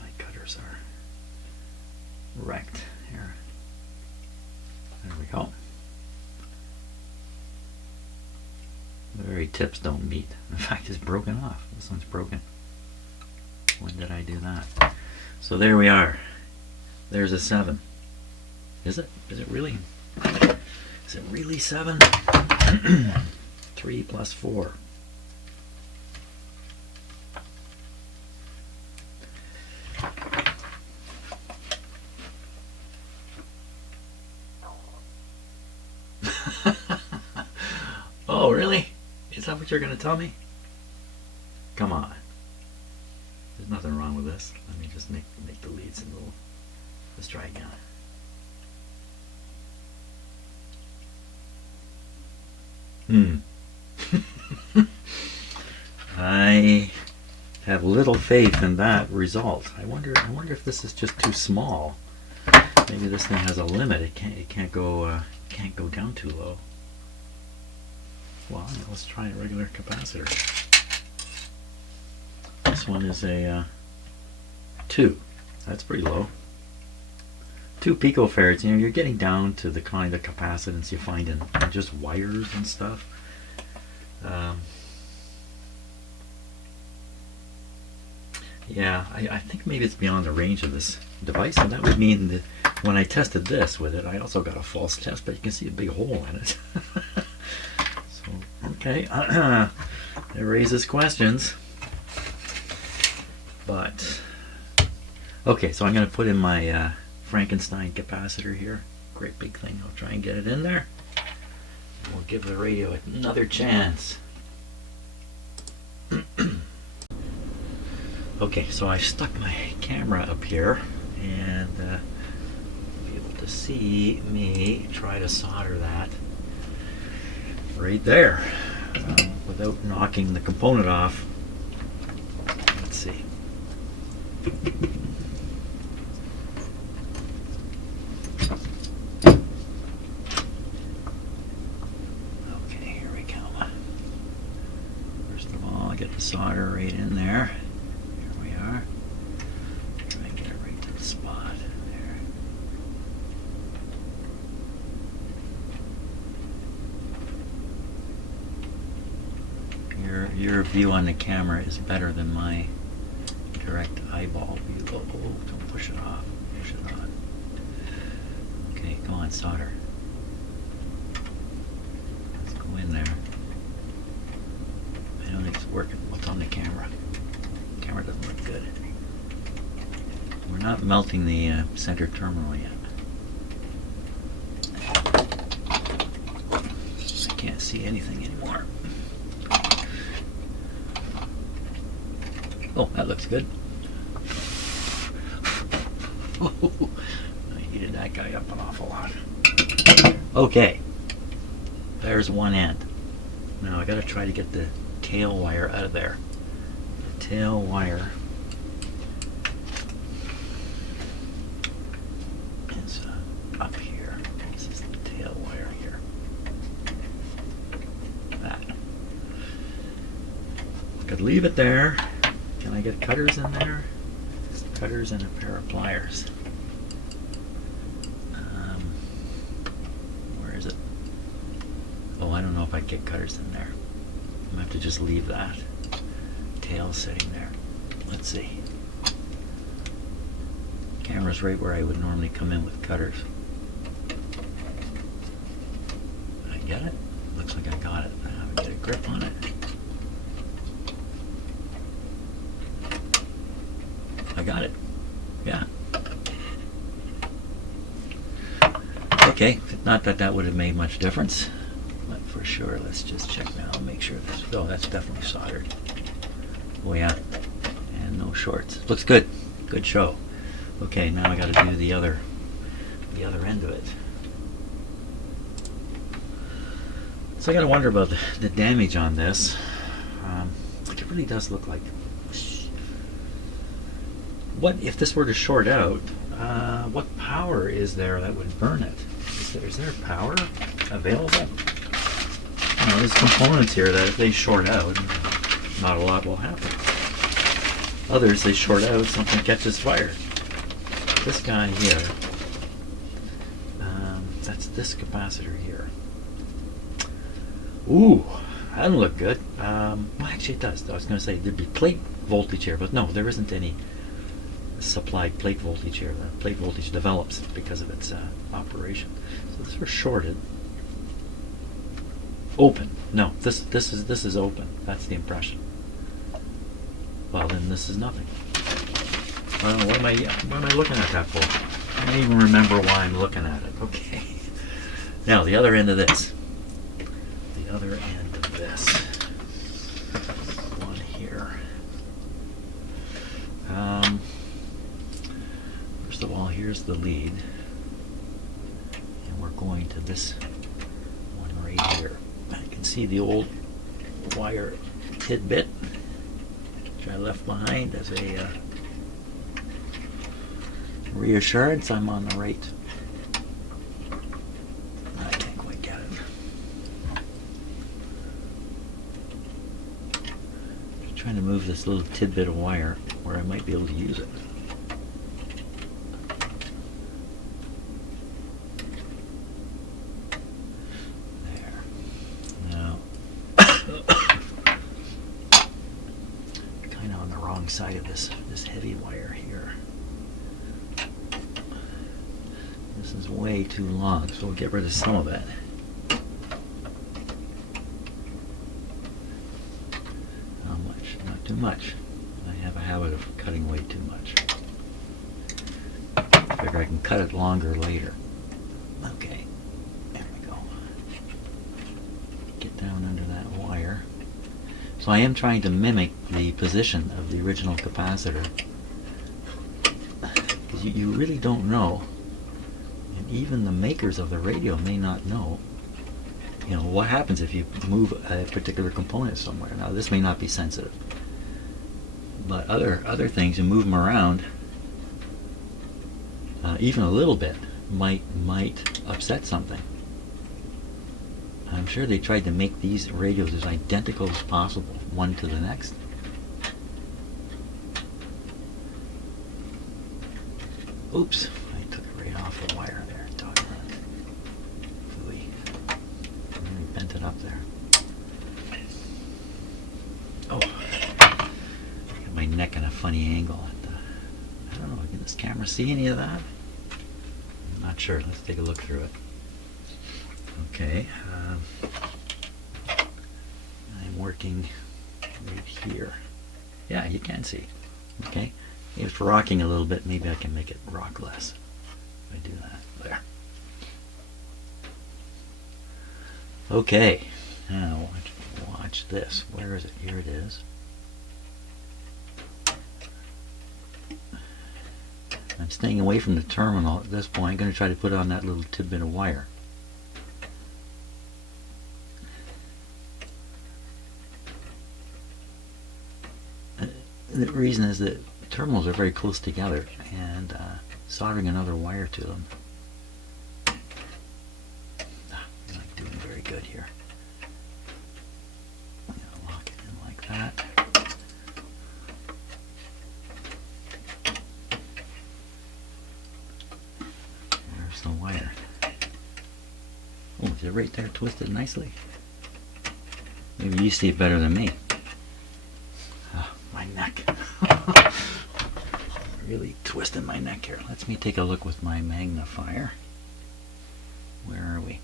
My cutters are wrecked here. There we go. The very tips don't meet. In fact, it's broken off. This one's broken. When did I do that? So there we are. There's a 7. Is it? Is it really? Is it really 7? 3 plus 4. Oh, really? Is that what you're going to tell me? Come on. There's nothing wrong with this. Let me just make the leads a little. Let's try again. I have little faith in that result. I wonder if this is just too small. Maybe this thing has a limit. It can't go down too low. Well, let's try a regular capacitor. This one is a 2. That's pretty low. 2 picofarads. You know, you're getting down to the kind of capacitance you find in just wires and stuff. Yeah, I think maybe it's beyond the range of this device, and that would mean that when I tested this with it, I also got a false test, but you can see a big hole in it. So, okay, it raises questions. But, okay, so I'm going to put in my Frankenstein capacitor here. Great big thing. I'll try and get it in there. We'll give the radio another chance. Okay, so I stuck my camera up here, and you'll be able to see me try to solder that right there without knocking the component off. Let's see. Okay, here we go. First of all, I get the solder right in there. Try and get it right to the spot there. Your view on the camera is better than my direct eyeball view. Oh, don't push it off. Push it on. Okay, go on, solder. Let's go in there. I don't think it's working. What's on the camera? The camera doesn't look good. We're not melting the center terminal yet. I can't see anything anymore. Oh, that looks good. I heated that guy up an awful lot. Okay, there's one end. Now I gotta try to get the tail wire out of there. The tail wire is up here. This is the tail wire here. That. Could leave it there. Can I get cutters in there? Cutters and a pair of pliers. Where is it? Oh, I don't know if I'd get cutters in there. I'm gonna have to just leave that tail sitting there. Let's see. Camera's right where I would normally come in with cutters. Did I get it? Looks like I got it. I haven't got a grip on it. I got it. Yeah. Okay, not that that would have made much difference, but for sure, let's just check now, make sure this, oh, that's definitely soldered. Oh yeah, shorts. Looks good. Good show. Okay, now I got to do the other end of it. So I got to wonder about the damage on this. It really does look like. What if this were to short out? What power is there that would burn it? Is there power available? You know, there's components here that if they short out, not a lot will happen. Others, they short out, something catches fire. This guy here, that's this capacitor here. Ooh, that doesn't look good. Well, actually it does. I was going to say there'd be plate voltage here, but no, there isn't any supplied plate voltage here. The plate voltage develops because of its operation. So this was shorted. Open. No, this is open. That's the impression. Well, then this is nothing. What am I looking at that for? I don't even remember why I'm looking at it. Okay. Now the other end of this. The other end of this. One here. First of all, here's the lead, and we're going to this one right here. I can see the old wire tidbit which I left behind as a reassurance I'm on the right. I can't quite get it. Just trying to move this little tidbit of wire where I might be able to use it. Side of this heavy wire here. This is way too long, so we'll get rid of some of it. How much? Not too much. I have a habit of cutting way too much. I figure I can cut it longer later. Okay, there we go. Get down under that wire. So I am trying to mimic the position of the original capacitor. Because you really don't know, and even the makers of the radio may not know, you know, what happens if you move a particular component somewhere. Now this may not be sensitive, but other things, you move them around, even a little bit, might upset something. I'm sure they tried to make these radios as identical as possible, one to the next. Oops, I took it right off the wire there. Doggone. Phooey. I really bent it up there. Oh, I got my neck in a funny angle. I don't know, can this camera see any of that? I'm not sure. Let's take a look through it. Okay, I'm working right here. Yeah, you can see. Okay, if it's rocking a little bit, maybe I can make it rock less. If I do that, there. Okay, now watch this. Where is it? Here it is. I'm staying away from the terminal at this point. I'm going to try to put on that little tidbit of wire. The reason is that terminals are very close together, and soldering another wire to them, I'm not doing very good here. I'm going to lock it in like that. There's the wire. Oh, is it right there twisted nicely? Maybe you see it better than me. My neck. Really twisting my neck here. Let me take a look with my magnifier. Where are we?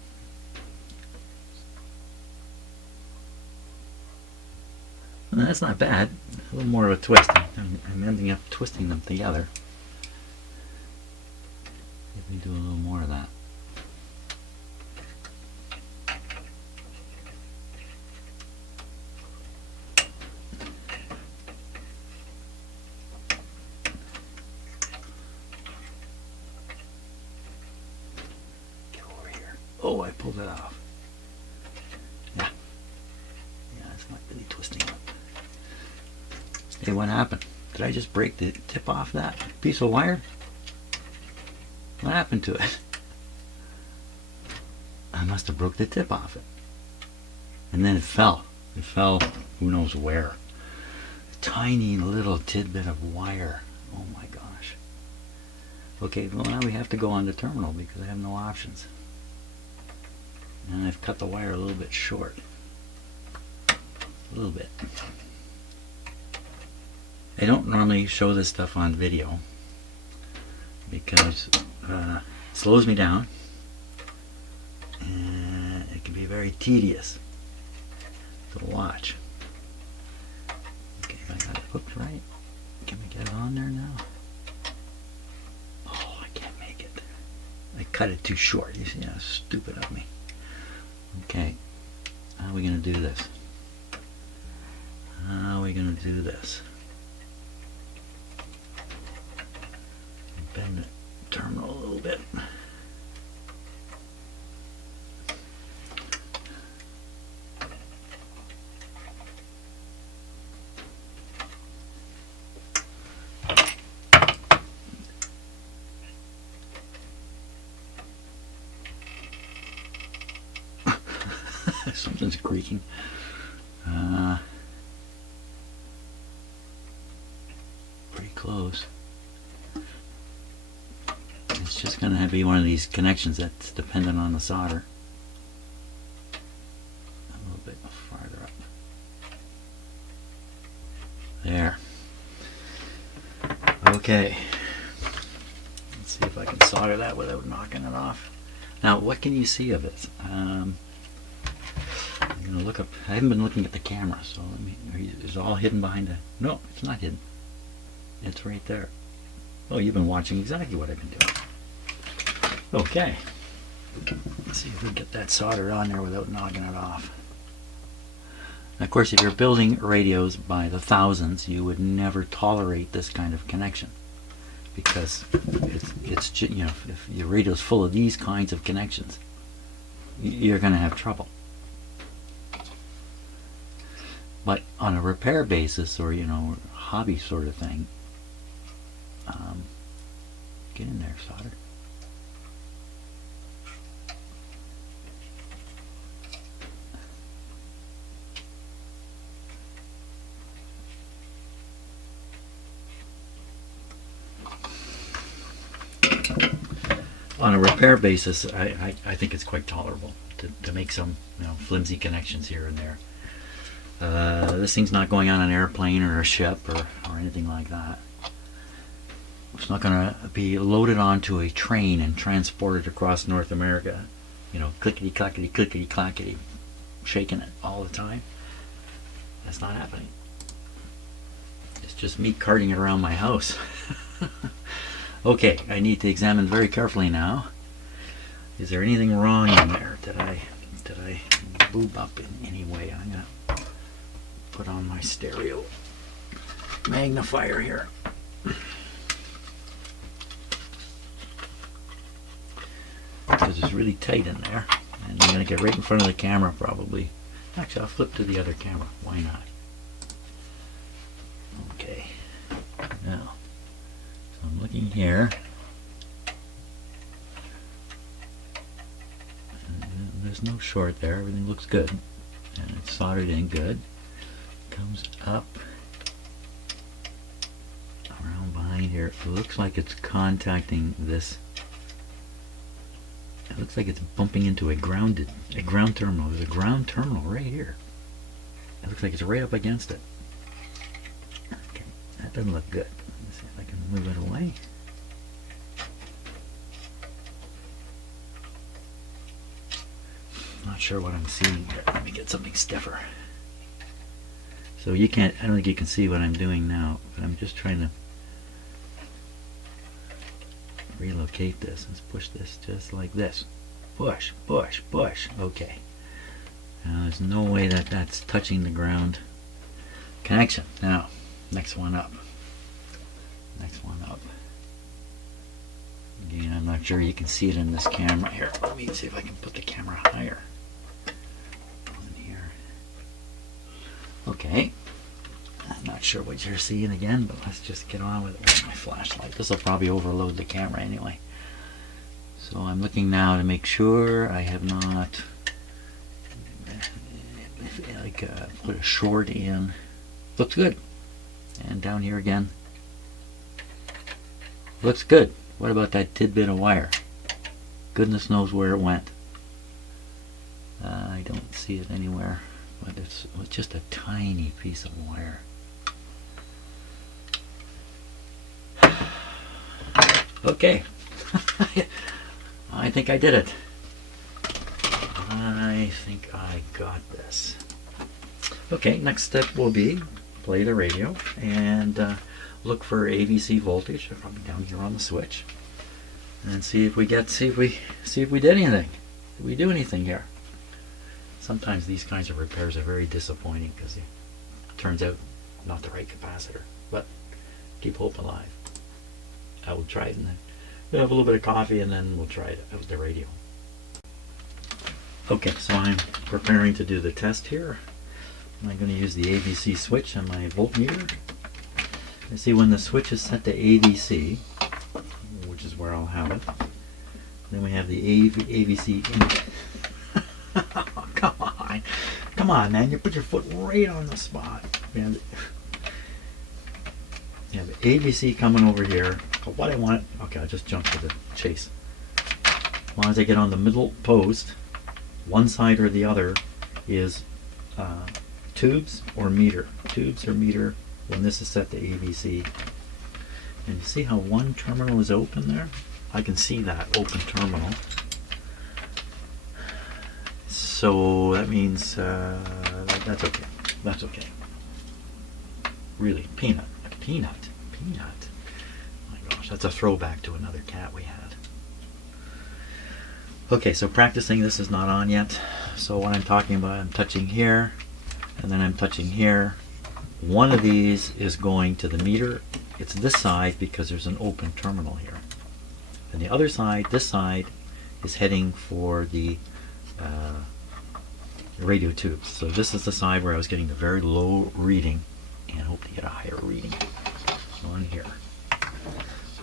Well, that's not bad. A little more of a twist. I'm ending up twisting them together. Let me do a little more of that. pulled it off. Yeah. Yeah, it's not really twisting up. Hey, what happened? Did I just break the tip off that piece of wire? What happened to it? I must have broke the tip off it. And then it fell. It fell who knows where. A tiny little tidbit of wire. Oh my gosh. Okay, well now we have to go on the terminal because I have no options. And I've cut the wire a little bit short. A little bit. I don't normally show this stuff on video because it slows me down and it can be very tedious to watch. Okay, I got it hooked right. Can we get it on there now? Oh, I can't make it. I cut it too short. You see how stupid of me. Okay, how are we going to do this? How are we going to do this? Bend the terminal a little bit. Something's creaking. Pretty close. It's just going to be one of these connections that's dependent on the solder. A little bit farther up. There. Okay. Let's see if I can solder that without knocking it off. Now, what can you see of it? I'm going to look up. I haven't been looking at the camera, so let me. Is it all hidden behind a? No, it's not hidden. It's right there. Oh, you've been watching exactly what I've been doing. Okay. Let's see if we can get that soldered on there without knocking it off. Now, of course, if you're building radios by the thousands, you would never tolerate this kind of connection because it's you know, if your radio's full of these kinds of connections, you're going to have trouble. But on a repair basis, or you know, hobby sort of thing, get in there, solder. On a repair basis, I think it's quite tolerable to make some, you know, flimsy connections here and there. This thing's not going on an airplane or a ship or anything like that. It's not going to be loaded onto a train and transported across North America, you know, clickety clackety clickety clackety, shaking it all the time. That's not happening. It's just me carting it around my house. Okay, I need to examine very carefully now. Is there anything wrong in there? Did I boob up in any way? I'm gonna put on my stereo magnifier here. Because it's really tight in there, and I'm gonna get right in front of the camera probably. Actually, I'll flip to the other camera. Why not? Okay. Now. I'm looking here. There's no short there. Everything looks good. And it's soldered in good. Comes up around behind here. It looks like it's contacting this. It looks like it's bumping into a ground terminal. There's a ground terminal right here. It looks like it's right up against it. Okay, that doesn't look good. Let's see if I can move it away. Not sure what I'm seeing here. Let me get something stiffer. So you can't, I don't think you can see what I'm doing now, but I'm just trying to relocate this. Let's push this just like this. Push, push, push. Okay. Now there's no way that that's touching the ground connection. Now, next one up. Next one up. Again, I'm not not sure you can see it in this camera. Here, let me see if I can put the camera higher. On here. Okay. I'm not sure what you're seeing again, but let's just get on with it with my flashlight. This will probably overload the camera anyway. So I'm looking now to make sure I have not put a short in. Looks good. And down here again. Looks good. What about that tidbit of wire? Goodness knows where it went. I don't see it anywhere, but it's just a tiny piece of wire. Okay. I think I did it. I think I got this. Okay, next step will be play the radio and look for AVC voltage, probably down here on the switch, and see if we did anything. Did we do anything here? Sometimes these kinds of repairs are very disappointing because it turns out not the right capacitor. But keep hope alive. I will try it, and then we'll have a little bit of coffee, and then we'll try it with the radio. Okay, so I'm preparing to do the test here. I'm going to use the AVC switch on my voltmeter. You see, when the switch is set to AVC, which is where I'll have it, then we have the AVC in. Oh, come on, man! You put your foot right on the spot. You have the AVC coming over here. What I want, okay, I'll just jump to the chase. As long as I get on the middle post, one side or the other is tubes or meter. Tubes or meter when this is set to AVC. And you see how one terminal is open there? I can see that open terminal. So that means that's okay. That's okay. Really, peanut. My gosh, that's a throwback to another cat we had. Okay, so practicing this is not on yet. So what I'm talking about, I'm touching here, and then I'm touching here. One of these is going to the meter. It's this side because there's an open terminal here. And the other side, this side, is heading for the radio tubes. So this is the side where I was getting the very low reading, and hope to get a higher reading on here.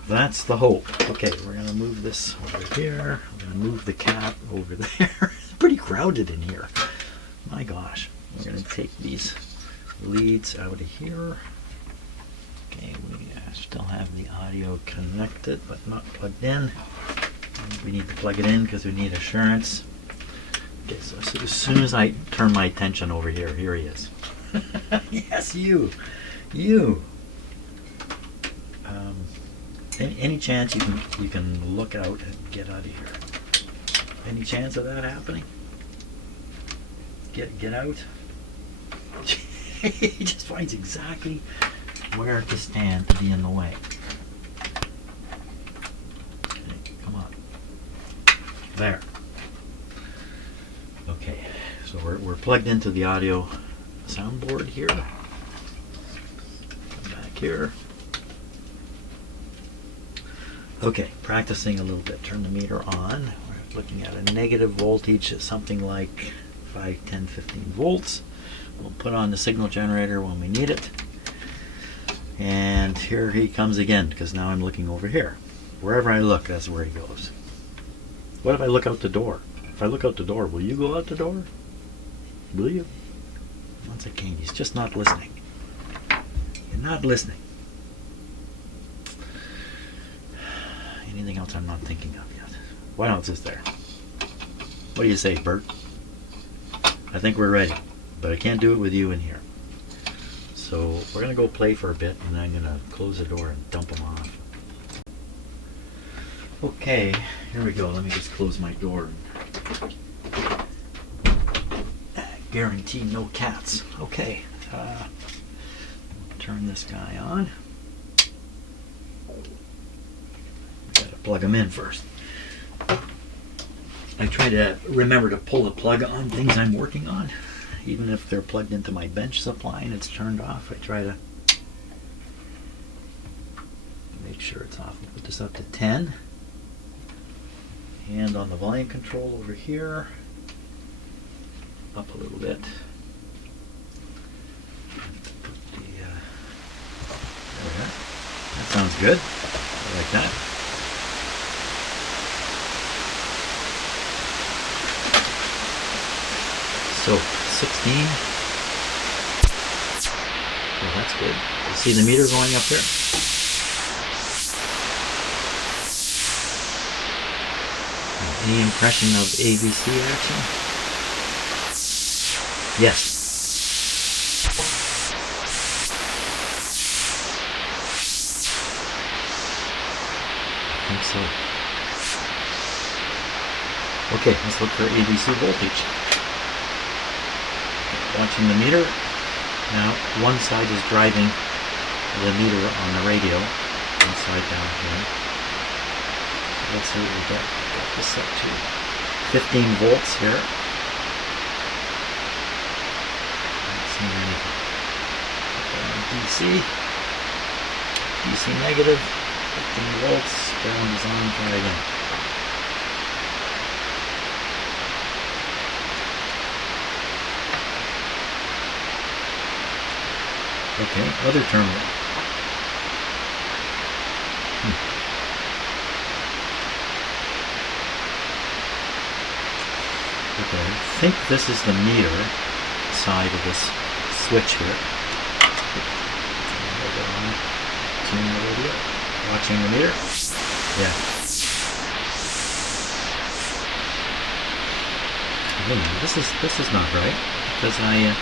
That's the hope. Okay, we're going to move this over here. We're going to move the cat over there. It's pretty crowded in here. My gosh. We're going to take these leads out of here. Okay, we still have the audio connected but not plugged in. We need to plug it in because we need assurance. Okay, so as soon as I turn my attention over here, here he is. Yes, you. Any chance you can look out and get out of here? Any chance of that happening? Get out. He just finds exactly where to stand to be in the way. Okay, come on. There. Okay, so we're plugged into the audio soundboard here. Come back here. Okay, practicing a little bit. Turn the meter on. We're looking at a negative voltage at something like 5, 10, 15 volts. We'll put on the signal generator when we need it. And here he comes again, because now I'm looking over here. Wherever I look, that's where he goes. What if I look out the door? If I look out the door, will you go out the door? Will you? Once again, he's just not listening. You're not listening. Anything else I'm not thinking of yet? What else is there? What do you say, Bert? I think we're ready, but I can't do it with you in here. So we're going to go play for a bit, and then I'm going to close the door and dump them off. Okay, here we go. Let me just close my door. Guarantee no cats. Okay, turn this guy on. Gotta plug him in first. I try to remember to pull the plug on things I'm working on. Even if they're plugged into my bench supply and it's turned off, I try to make sure it's off. We'll put this up to 10. And on the volume control over here, up a little bit. There. That sounds good. I like that. So 16. Oh, that's good. You see the meter going up here? Any impression of AVC action? Yes. I think so. Okay, let's look for AVC voltage. Watching the meter. Now, one side is driving the meter on the radio, one side down here. Let's see what we got this up to. 15 volts here. Not seeing anything. DC. DC negative. 15 volts. Ground is on. Try again. Okay, other terminal. Okay, I think this is the meter side of this switch here. Tune the radio. Watching the meter. Yeah. This is not right because I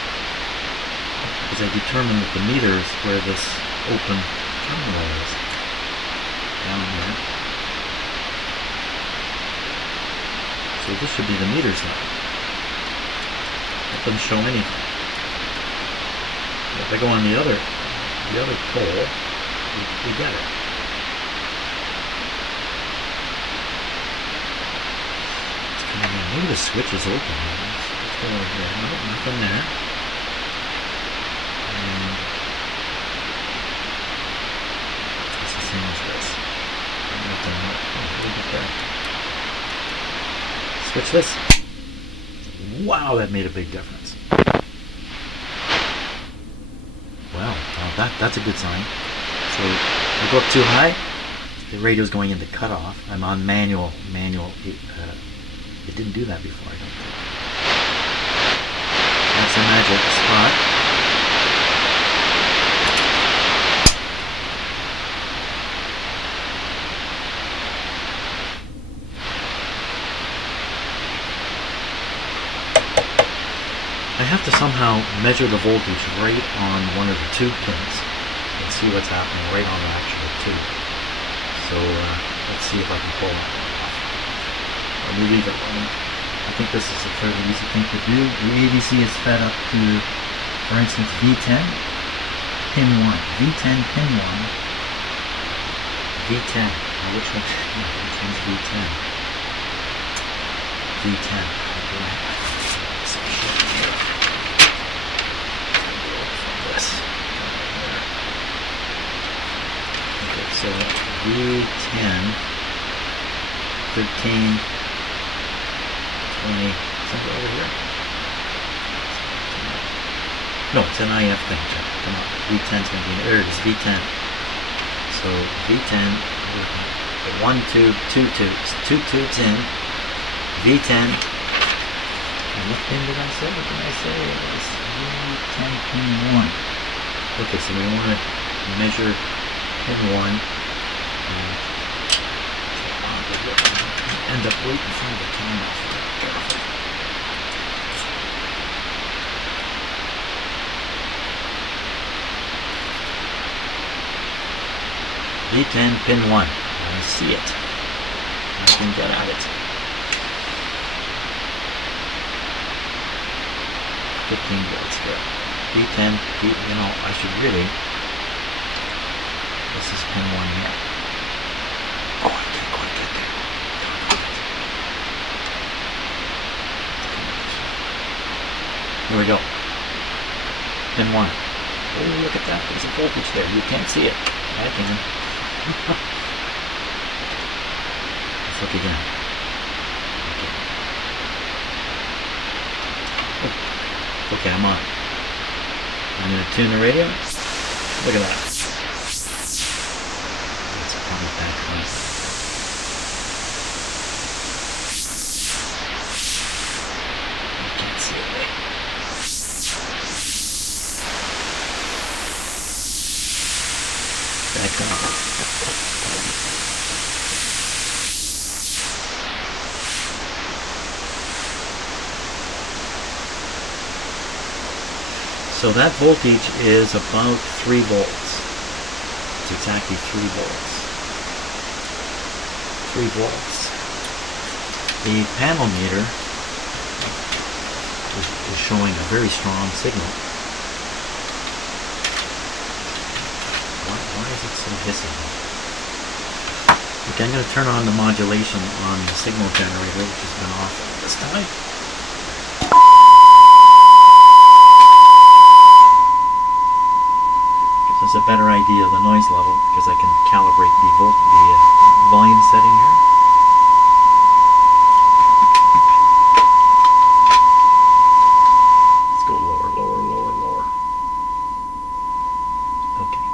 determined that the meter is where this open terminal is. Down here. So this should be the meter side. That doesn't show anything. If I go on the other pole, we get it. It's coming in. Maybe the switch is open. Let's go over here. No, nothing there. It's the same as this. Look at that. Switch this. Wow, that made a big difference. Wow, that's a good sign. So I go up too high, the radio's going into cutoff. I'm on manual. It didn't do that before, I don't think. That's a magic spot. I have to somehow measure the voltage right on one of the tube pins and see what's happening right on the actual tube. So let's see if I can pull that off. Let me leave it alone. I think this is a fairly easy thing to do. The AVC is fed up to, for instance, V10, pin 1. V10, pin 1. V10. Now which one's V10? V10. So V10, 13, 20, something over here? No, it's an IF thing. Come on, V10's going to be, there it is, V10. So V10, one tube, two tubes, two tubes in, V10, and what pin did I say? What did I say? It was V10 pin 1. Okay, so we want to measure pin 1. End up right in front of the camera. Careful. V10 pin 1. I see it. I can get at it. 15 volts here. V10, I should really. This is pin 1 here. Oh, I can't quite get there. Here we go. Pin 1. Oh, look at that. There's a voltage there. You can't see it. I can. Let's look again. Okay, I'm on. I'm going to tune the radio. Look at that. That's probably bad noise. I can't see it right. Back on. So that voltage is about 3 volts. It's exactly 3 volts. 3 volts. The panel meter is showing a very strong signal. Why is it so hissing? Okay, I'm going to turn on the modulation on the signal generator, which has been off this time. Gives us a better idea of the noise level because I can calibrate the volume setting here. Let's go lower, lower, lower, lower. Okay.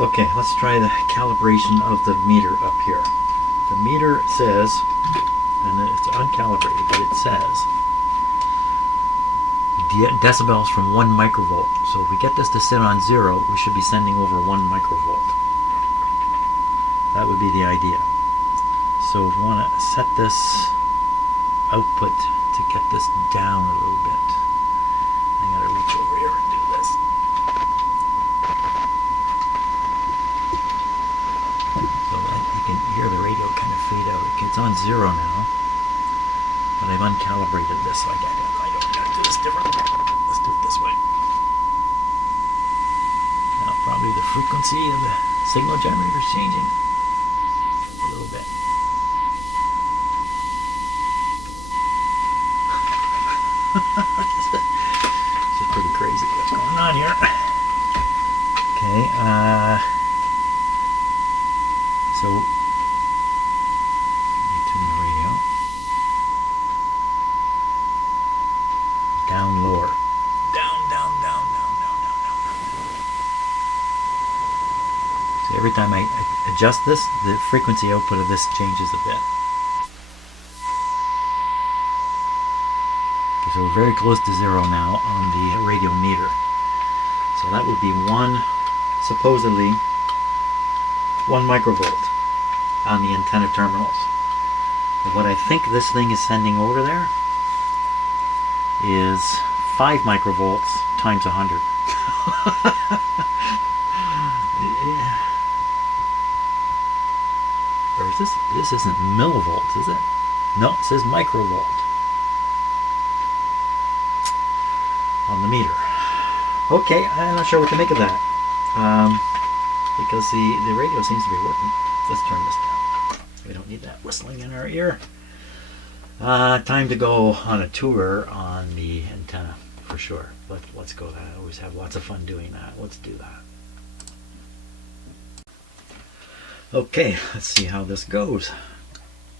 Okay, let's try the calibration of the meter up here. The meter says, and it's uncalibrated, but it says decibels from 1 microvolt. So if we get this to sit on 0, we should be sending over 1 microvolt. That would be the idea. So we want to set this output to get this down a little bit. I gotta reach over here and do this. So you can hear the radio kind of fade out. It's on 0 now, but I've uncalibrated this, so I don't gotta do this differently. Let's do it this way. Now probably the frequency of the signal generator is changing a little bit. This is pretty crazy what's going on here. Okay, so let me tune the radio. Down lower. Down, down, down, down, down, down, down. So every time I adjust this, the frequency output of this changes a bit. So we're very close to 0 now on the radio meter. So that would be supposedly 1 microvolt on the antenna terminals. And what I think this thing is sending over there is 5 microvolts times 100. Yeah. Or is this isn't millivolts, is it? No, it says microvolt on the meter. Okay, I'm not sure what to make of that. Because the radio seems to be working. Let's turn this down. We don't need that whistling in our ear. Time to go on a tour on the antenna for sure. Let's go. I always have lots of fun doing that. Let's do that. Okay, let's see how this goes.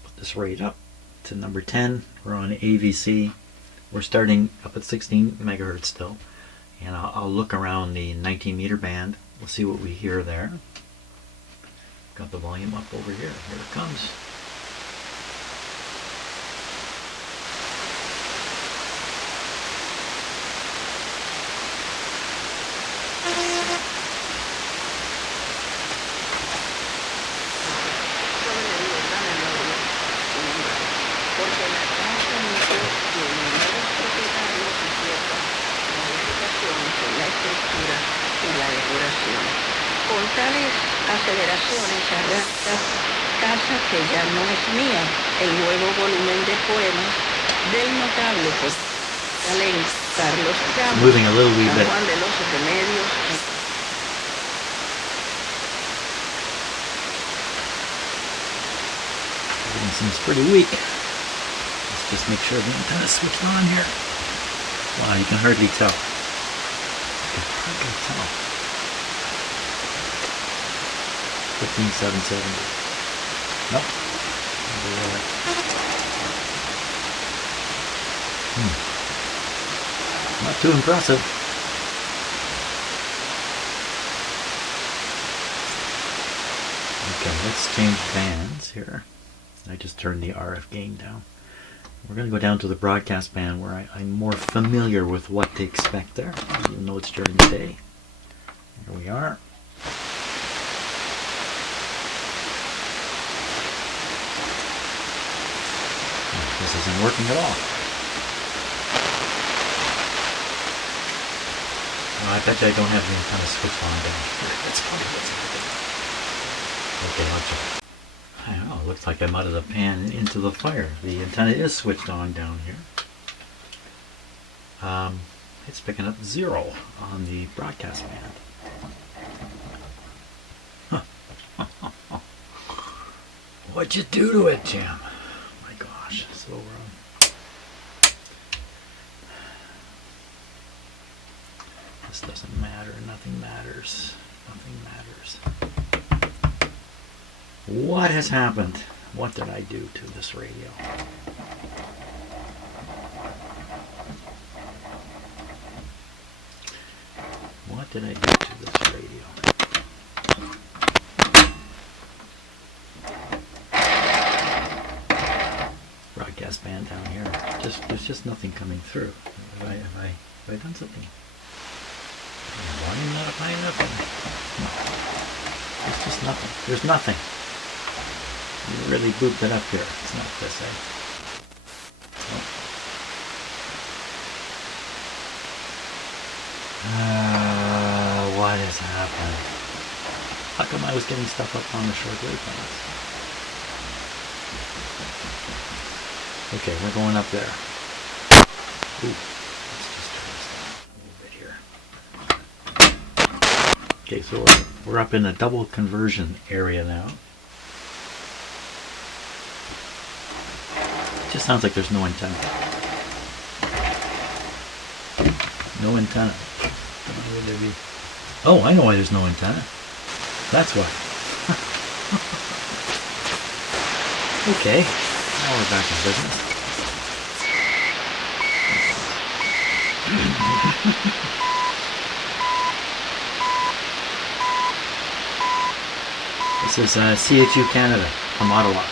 Put this right up to number 10. We're on AVC. We're starting up at 16 megahertz still. And I'll look around the 19 meter band. We'll see what we hear there. Got the volume up over here. Here it comes. Con tales aceleraciones arrastra Casa que ya no es mía, el nuevo volumen de poemas del notable poeta Carlos Camus, Moving a little wee San bit. Juan de los Remedios. Everything seems pretty weak. Let's just make sure the antenna's switched on here. Wow, you can hardly tell. You can hardly tell. 15,770. Nope. Not too impressive. Okay, let's change bands here. I just turned the RF gain down. We're going to go down to the broadcast band where I'm more familiar with what to expect there, even though it's during the day. Here we are. This isn't working at all. Oh, I bet you I don't have the antenna switched on down here. That's probably what's happening. Okay, I'll check. I don't know, it looks like I'm out of the pan into the fire. The antenna is switched on down here. It's picking up 0 on the broadcast band. What'd you do to it, Jim? My gosh, so wrong. This doesn't matter, nothing matters. Nothing matters. What has happened? What did I do to this radio? What did I do to this radio? Broadcast band down here. There's just nothing coming through. Have I done something? Volume not high enough? No. There's just nothing. There's nothing. You really booped it up here. It's not this, eh? Nope. What has happened? How come I was getting stuff up on the shortwave bands? Okay, we're going up there. Ooh, let's just turn this down a little bit here. Okay, so we're up in a double conversion area now. It just sounds like there's no antenna. No antenna. Why would there be? Oh, I know why there's no antenna. That's why. Okay, now we're back in business. This is CHU Canada from Ottawa.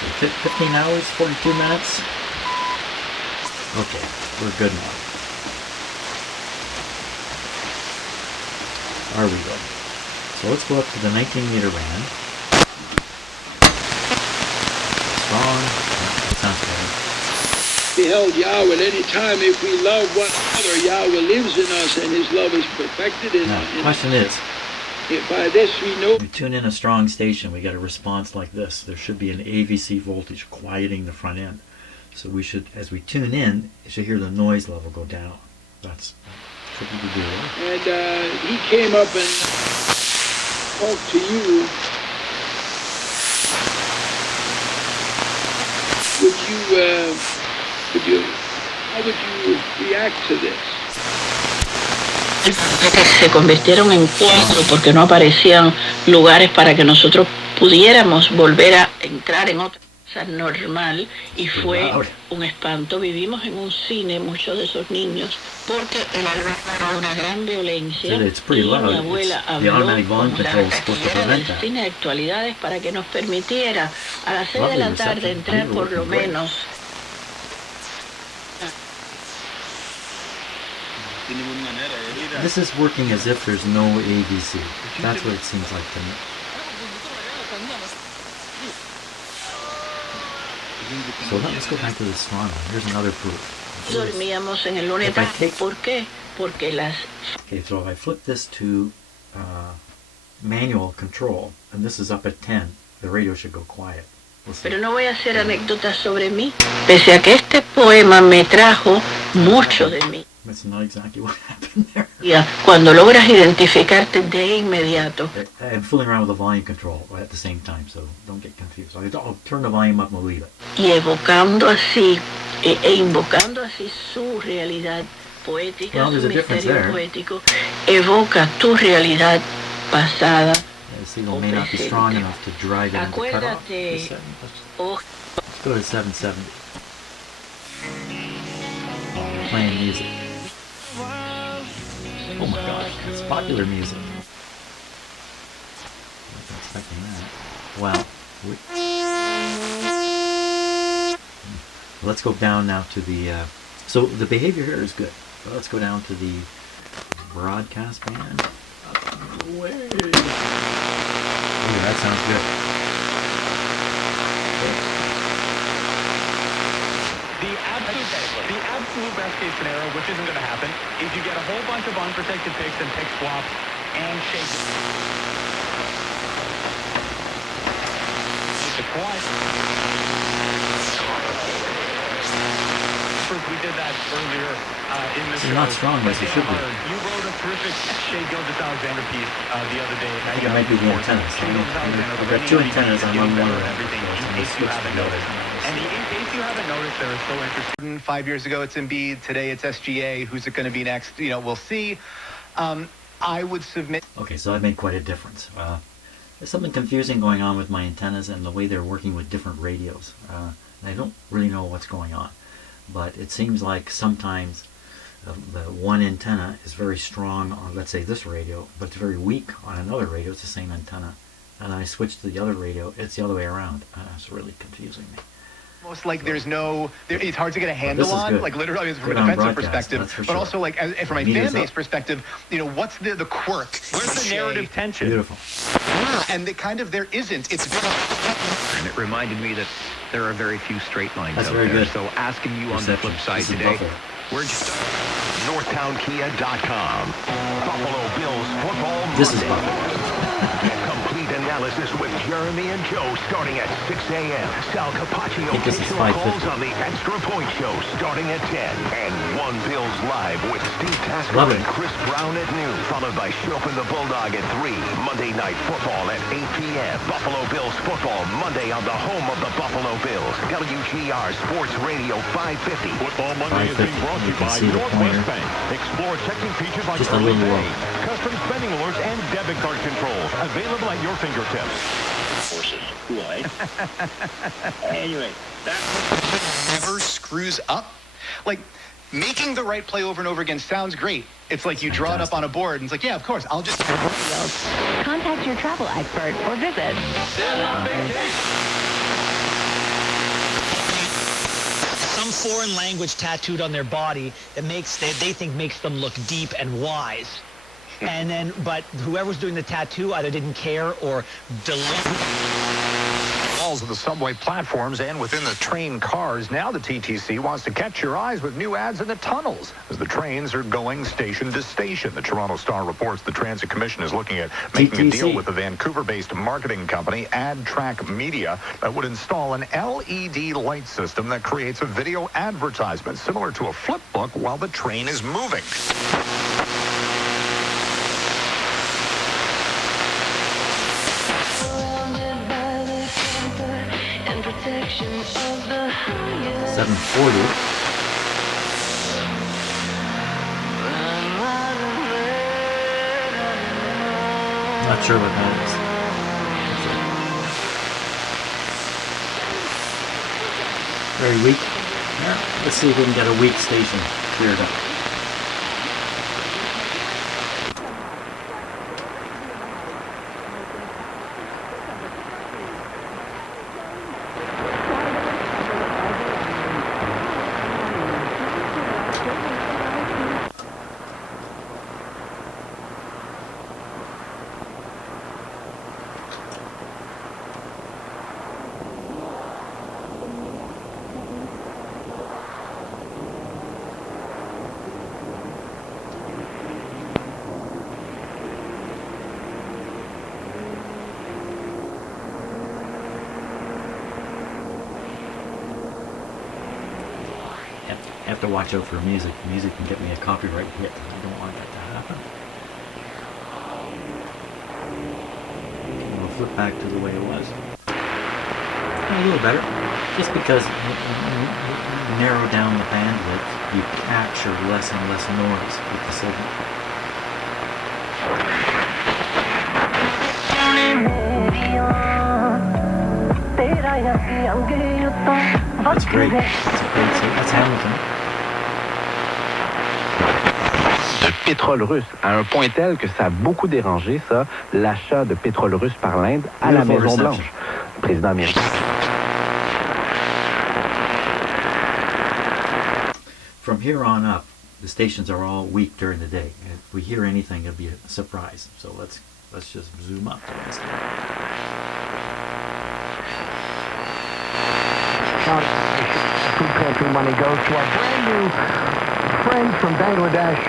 So 15 hours, 42 minutes. Okay, we're good now. Are we good? So let's go up to the 19 meter band. Strong. That sounds better. Beheld Yahweh at any time. If we love one another, Yahweh lives in us and his love is perfected in us. Now, the question is, if by this we know. we tune in a strong station, we get a response like this. There should be an AVC voltage quieting the front end. So we should, as we tune in, you should hear the noise level go down. That's tricky to do. And he came up and talked to you. How would you react to this? Se convirtieron en 4 porque no aparecían lugares para que nosotros pudiéramos volver a entrar en otra cosa normal y fue un espanto. Vivimos en un cine, muchos de esos niños, porque el albergue era una gran violencia y mi abuela habló con la taquillera del cine de actualidades para que nos permitiera a las 6 de la tarde entrar por lo menos. This is working as if there's no AVC. That's what it seems like to me. So let's go back to the strong one. Here's another proof. Dormíamos en el unitario. ¿Por qué? Porque las... Okay, so if I flip this to manual control, and this is up at 10, the radio should go quiet. Pero no voy a hacer anécdotas sobre mí, pese a que este poema me trajo mucho de mí. That's not exactly what happened there. Ya, cuando logras identificarte de inmediato. And fooling around with the volume control at the same time, so don't get confused. I'll turn the volume up and leave it. Y evocando así, e invocando así su realidad poética, Well, su there's a difference misterio there. poético, evoca tu realidad pasada. The signal may not be strong enough to drive it into cutoff. Acuérdate, oh, Let's go to 770. Oh, they're playing music. Oh my god, it's popular music. I wasn't expecting that. Well, let's go down now to the... so the behavior here is good. So let's go down to the broadcast band. Way. Ooh, that sounds good. The absolute best case scenario, which isn't going to happen, is you get a whole bunch of unprotected picks and pick swaps and shake the quiet. We did that earlier in the show. You're not strong as you should be. You wrote a terrific Shea Gilgis-Alexander piece the other day. I think it might be the antennas. I've got two antennas. I'm on one of them. In case you haven't noticed. And in case you haven't noticed, they're so interesting. 5 years ago, it's Embiid. Today, it's SGA. Who's it going to be next? You know, we'll see. I would submit. Okay, so that made quite a difference. There's something confusing going on with my antennas and the way they're working with different radios. I don't really know what's going on, but it seems like sometimes the one antenna is very strong on, let's say, this radio, but it's very weak on another radio. It's the same antenna. And then I switch to the other radio. It's the other way around. It's really confusing me. Almost like there's no, it's hard to get a handle on, good. like literally from Good a on defensive broadcast, perspective, that's for but sure. also like from a Meters fan base up. perspective, you know, what's the quirk? Where's the narrative tension? Beautiful. And the kind of there isn't. It's And it reminded me that there are very few straight lines That's out very there. good. So asking you on the Reception. flip side This is today, Buffalo. we're just NorthtownKia.com. Buffalo Bills football This is Monday. Buffalo. Complete analysis with Jeremy and Joe starting at 6 a.m. Sal Capaccio I think this is takes your 5:50. calls on the Extra Point Show starting at 10. And One Bills Live with Steve Tasker Love it. and Chris Brown at noon. Followed by Chopin the Bulldog at 3. Monday Night Football at 8 p.m. Buffalo Bills football Monday on the home of the Buffalo Bills. WGR Sports Radio 550. Football Monday is being brought to you by see the Northwest pointer. Bank. Explore checking features like Just a early little pay, low. custom spending alerts, and debit card controls. Available at your fingertips. Forces. Cool, eh? Anyway, never screws up. Like making the right play over and over again sounds great. It's like you draw it up on a board and it's like, yeah, of course, I'll just. Contact your travel expert or visit. Some foreign language tattooed on their body that they think makes them look deep and wise. And then, but whoever's doing the tattoo either didn't care or Walls of the subway platforms and within the train cars. Now the TTC wants to catch your eyes with new ads in the tunnels as the trains are going station to station. The Toronto Star reports the Transit Commission is looking at making a deal TTC. with the Vancouver-based marketing company AdTrack Media that would install an LED light system that creates a video advertisement similar to a flip book while the train is moving. And protection of the highest. 740. Not sure what that is. Very weak. Yeah, let's see if we can get a weak station cleared up. have to watch out for music. Music can get me a copyright hit. I don't want that to happen. We'll flip back to the way it was. A little better. Just because you narrow down the bandwidth, you capture less and less noise with the signal. That's great. That's Hamilton. De pétrole russe, à un point tel que ça a beaucoup dérangé, ça, l'achat de pétrole russe par l'Inde à la Maison-Blanche. Le président américain. From here on up, the stations are all weak during the day. If we hear anything, it'll be a surprise. So let's just zoom up to this. Food pantry money goes to our brand new friends from Bangladesh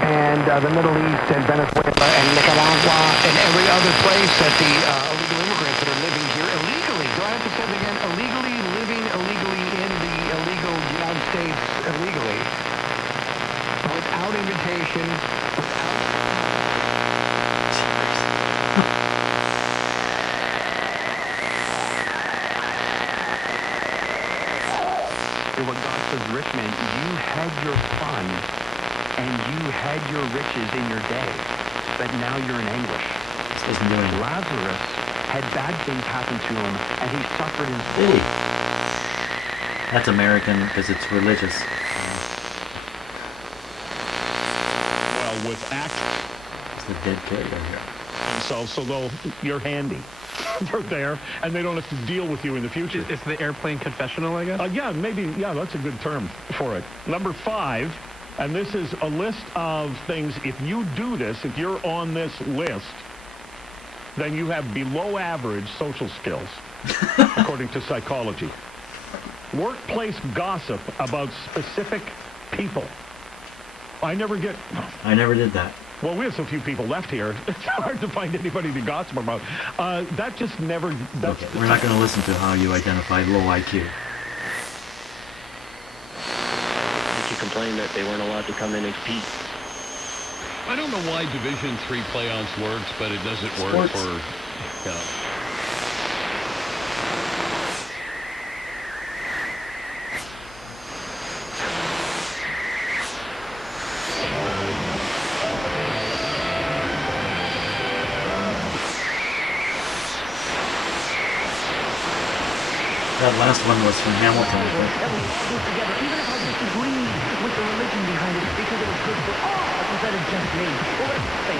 and the Middle East and Venezuela and Nicaragua and every other place that the illegal immigrants that are living here illegally. Do I have to say it again? Illegally living illegally in the illegal United States illegally. Without invitation, what God says, rich man, you had your fun and you had your riches in your day, but now you're in anguish. Lazarus had bad things happen to him and he suffered in sin. That's American because it's religious. Well, with acts, it's the dead kid over here. So you're handy. You're there, and they don't have to deal with you in the future. It's the airplane confessional, I guess? Yeah, maybe. Yeah, that's a good term for it. Number 5, and this is a list of things. If you do this, if you're on this list, then you have below average social skills, according to psychology. Workplace gossip about specific people. I never did that. Well, we have so few people left here. It's hard to find anybody to gossip about. That just never... Okay, we're not going to listen to how you identify low IQ. She complained that they weren't allowed to come in and compete. I don't know why Division III play-ons works, but it doesn't work for... That last one was from Hamilton. Even if I disagree with the religion behind it, because it was good for all, instead of just me. Well, let's say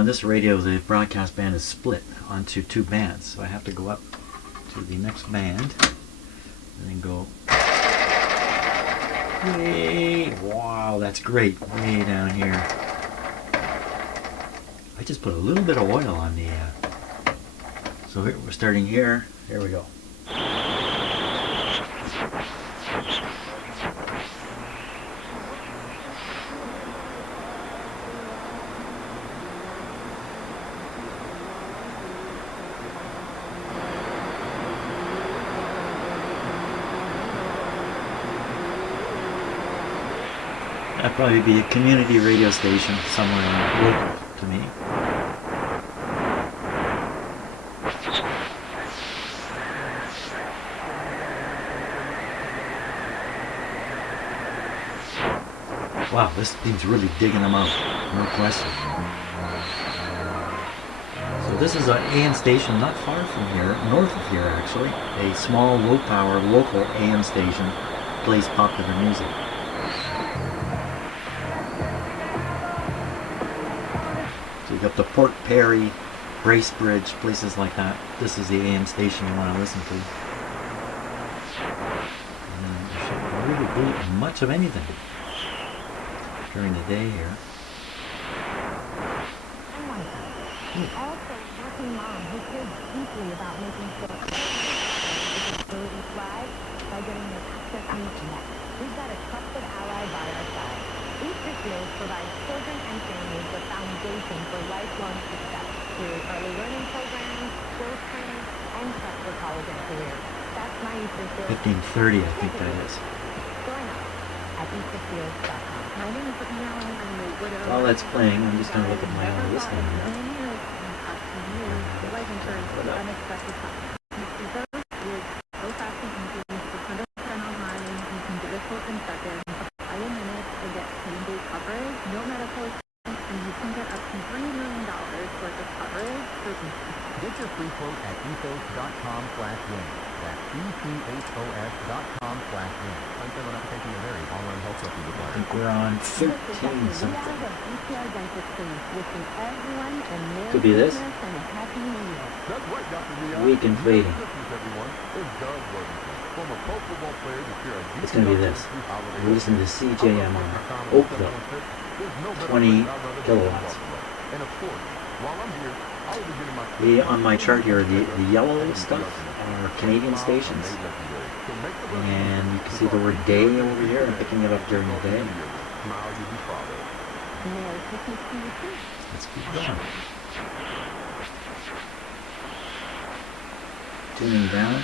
On this radio, the broadcast band is split onto 2 bands, so I have to go up to the next band and then go way, wow, that's great, way down here. I just put a little bit of oil on the so here, we're starting here. Here we go. That'd probably be a community radio station somewhere local to me. Wow, this thing's really digging them out, no question. So this is an AM station not far from here, north of here actually. A small, low-power, local AM station plays popular music. So you got the Port Perry, Bracebridge, places like that. This is the AM station you want to listen to. And then it should really do much of anything during the day here. Also, working mom who cares deeply about making sure ability thrive by getting their access to the internet. We've got a trusted ally by our side. Easter Fields provides children and families the foundation for lifelong success through early learning programs, skills training, and prep for college and career. That's my Easter Fields. 15:30, I think that is. Join us at easterfields.com. My name is Marilyn. I'm the widow. While that's playing, I'm just going to look at my own listening here. Life insurance for unexpected times. Those with so fast and easy, 100% online, you can get a quote in seconds, apply in minutes to get same-day coverage, no medical expense, and you can get up to $3 million worth of coverage for Get your free quote at ethos.com/win. That's ethos.com/win. Unfilled application may vary. Online health supplement I required. think we're on 13 something. Could be this. Weak and fading. It's going to be this. We're listening to CJMR, Oakville, 20 kilowatts. On my chart here, the yellow stuff are Canadian stations. And you can see the word day over here. I'm picking it up during the day. Let's keep going. Tuning down.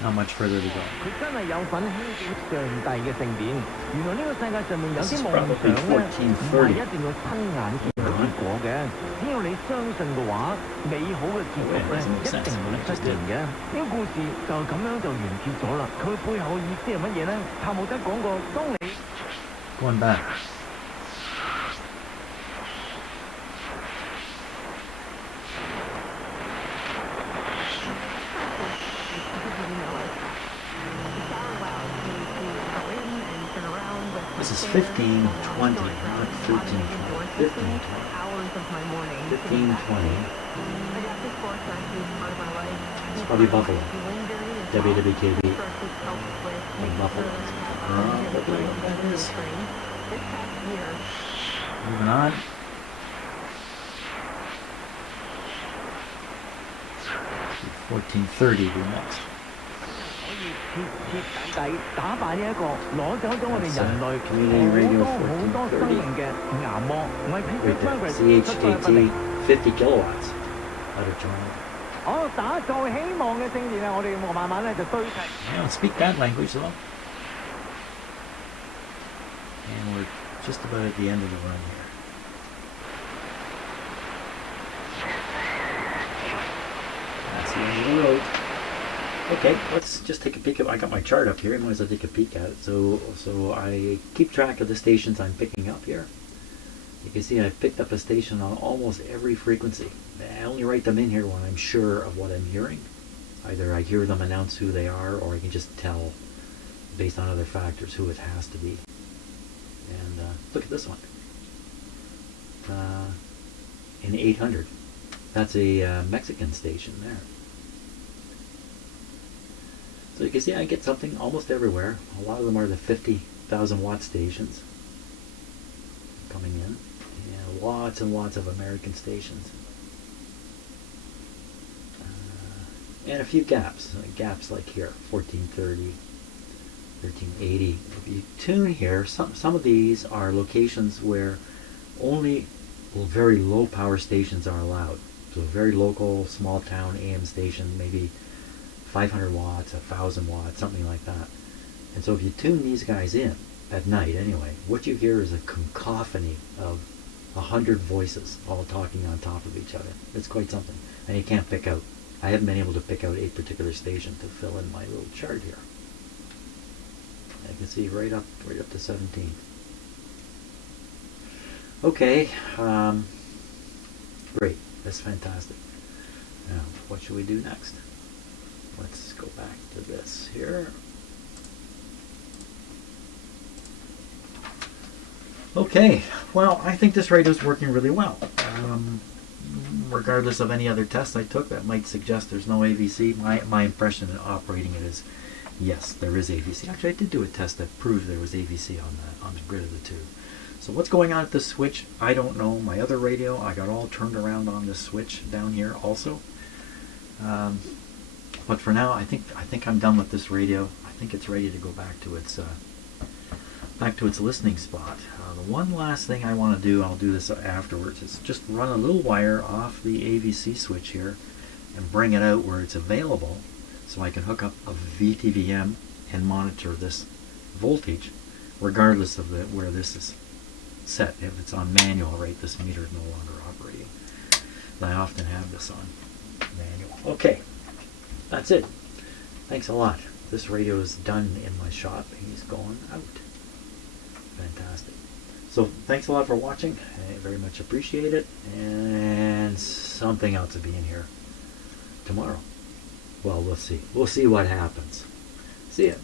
Not much further to go. This is probably 14:30. Going back. This is 15:20, not 13:20. 15:20. It's probably Buffalo. WWKB. Buffalo. That is. Moving on. $14.30 be next. Community Radio 1430. CHAT 50 kilowatts out of Toronto. I don't speak that language though. And we're just about at the end of the run here. That's the end of the road. Okay, let's just take a peek at. I got my chart up here. I might as well take a peek at it. So I keep track of the stations I'm picking up here. You can see I picked up a station on almost every frequency. I only write them in here when I'm sure of what I'm hearing. Either I hear them announce who they are, or I can just tell based on other factors who it has to be. And look at this one. In 800. That's a Mexican station there. So you can see I get something almost everywhere. A lot of them are the 50,000 watt stations coming in. And lots and lots of American stations. And a few gaps. Gaps like here, 1430, 1380. If you tune here, some of these are locations where only very low power stations are allowed. So very local, small town AM station, maybe 500 watts, 1,000 watts, something like that. And so if you tune these guys in, at night anyway, what you hear is a cacophony of 100 voices all talking on top of each other. It's quite something. And you can't pick out. I haven't been able to pick out a particular station to fill in my little chart here. I can see right up to 17. Okay, great. That's fantastic. Now, what should we do next? Let's go back to this here. Okay, well, I think this radio's working really well. Regardless of any other tests I took that might suggest there's no AVC, my impression in operating it Yes, there is AVC. Actually, I did do a test that proved there was AVC on the grid of the tube. So what's going on at this switch? I don't know. My other radio, I got all turned around on this switch down here also. But for now, I think I'm done with this radio. I think it's ready to go back to its listening spot. The one last thing I want to do, I'll do this afterwards, is just run a little wire off the AVC switch here and bring it out where it's available, so I can hook up a VTVM and monitor this voltage, regardless of where this is set. If it's on manual rate, this meter is no longer operating. And I often have this on manual. Okay, that's it. Thanks a lot. This radio is done in my shop. He's going out. Fantastic. So thanks a lot for watching. I very much appreciate it. And something else will be in here tomorrow. Well, we'll see. We'll see what happens. See ya.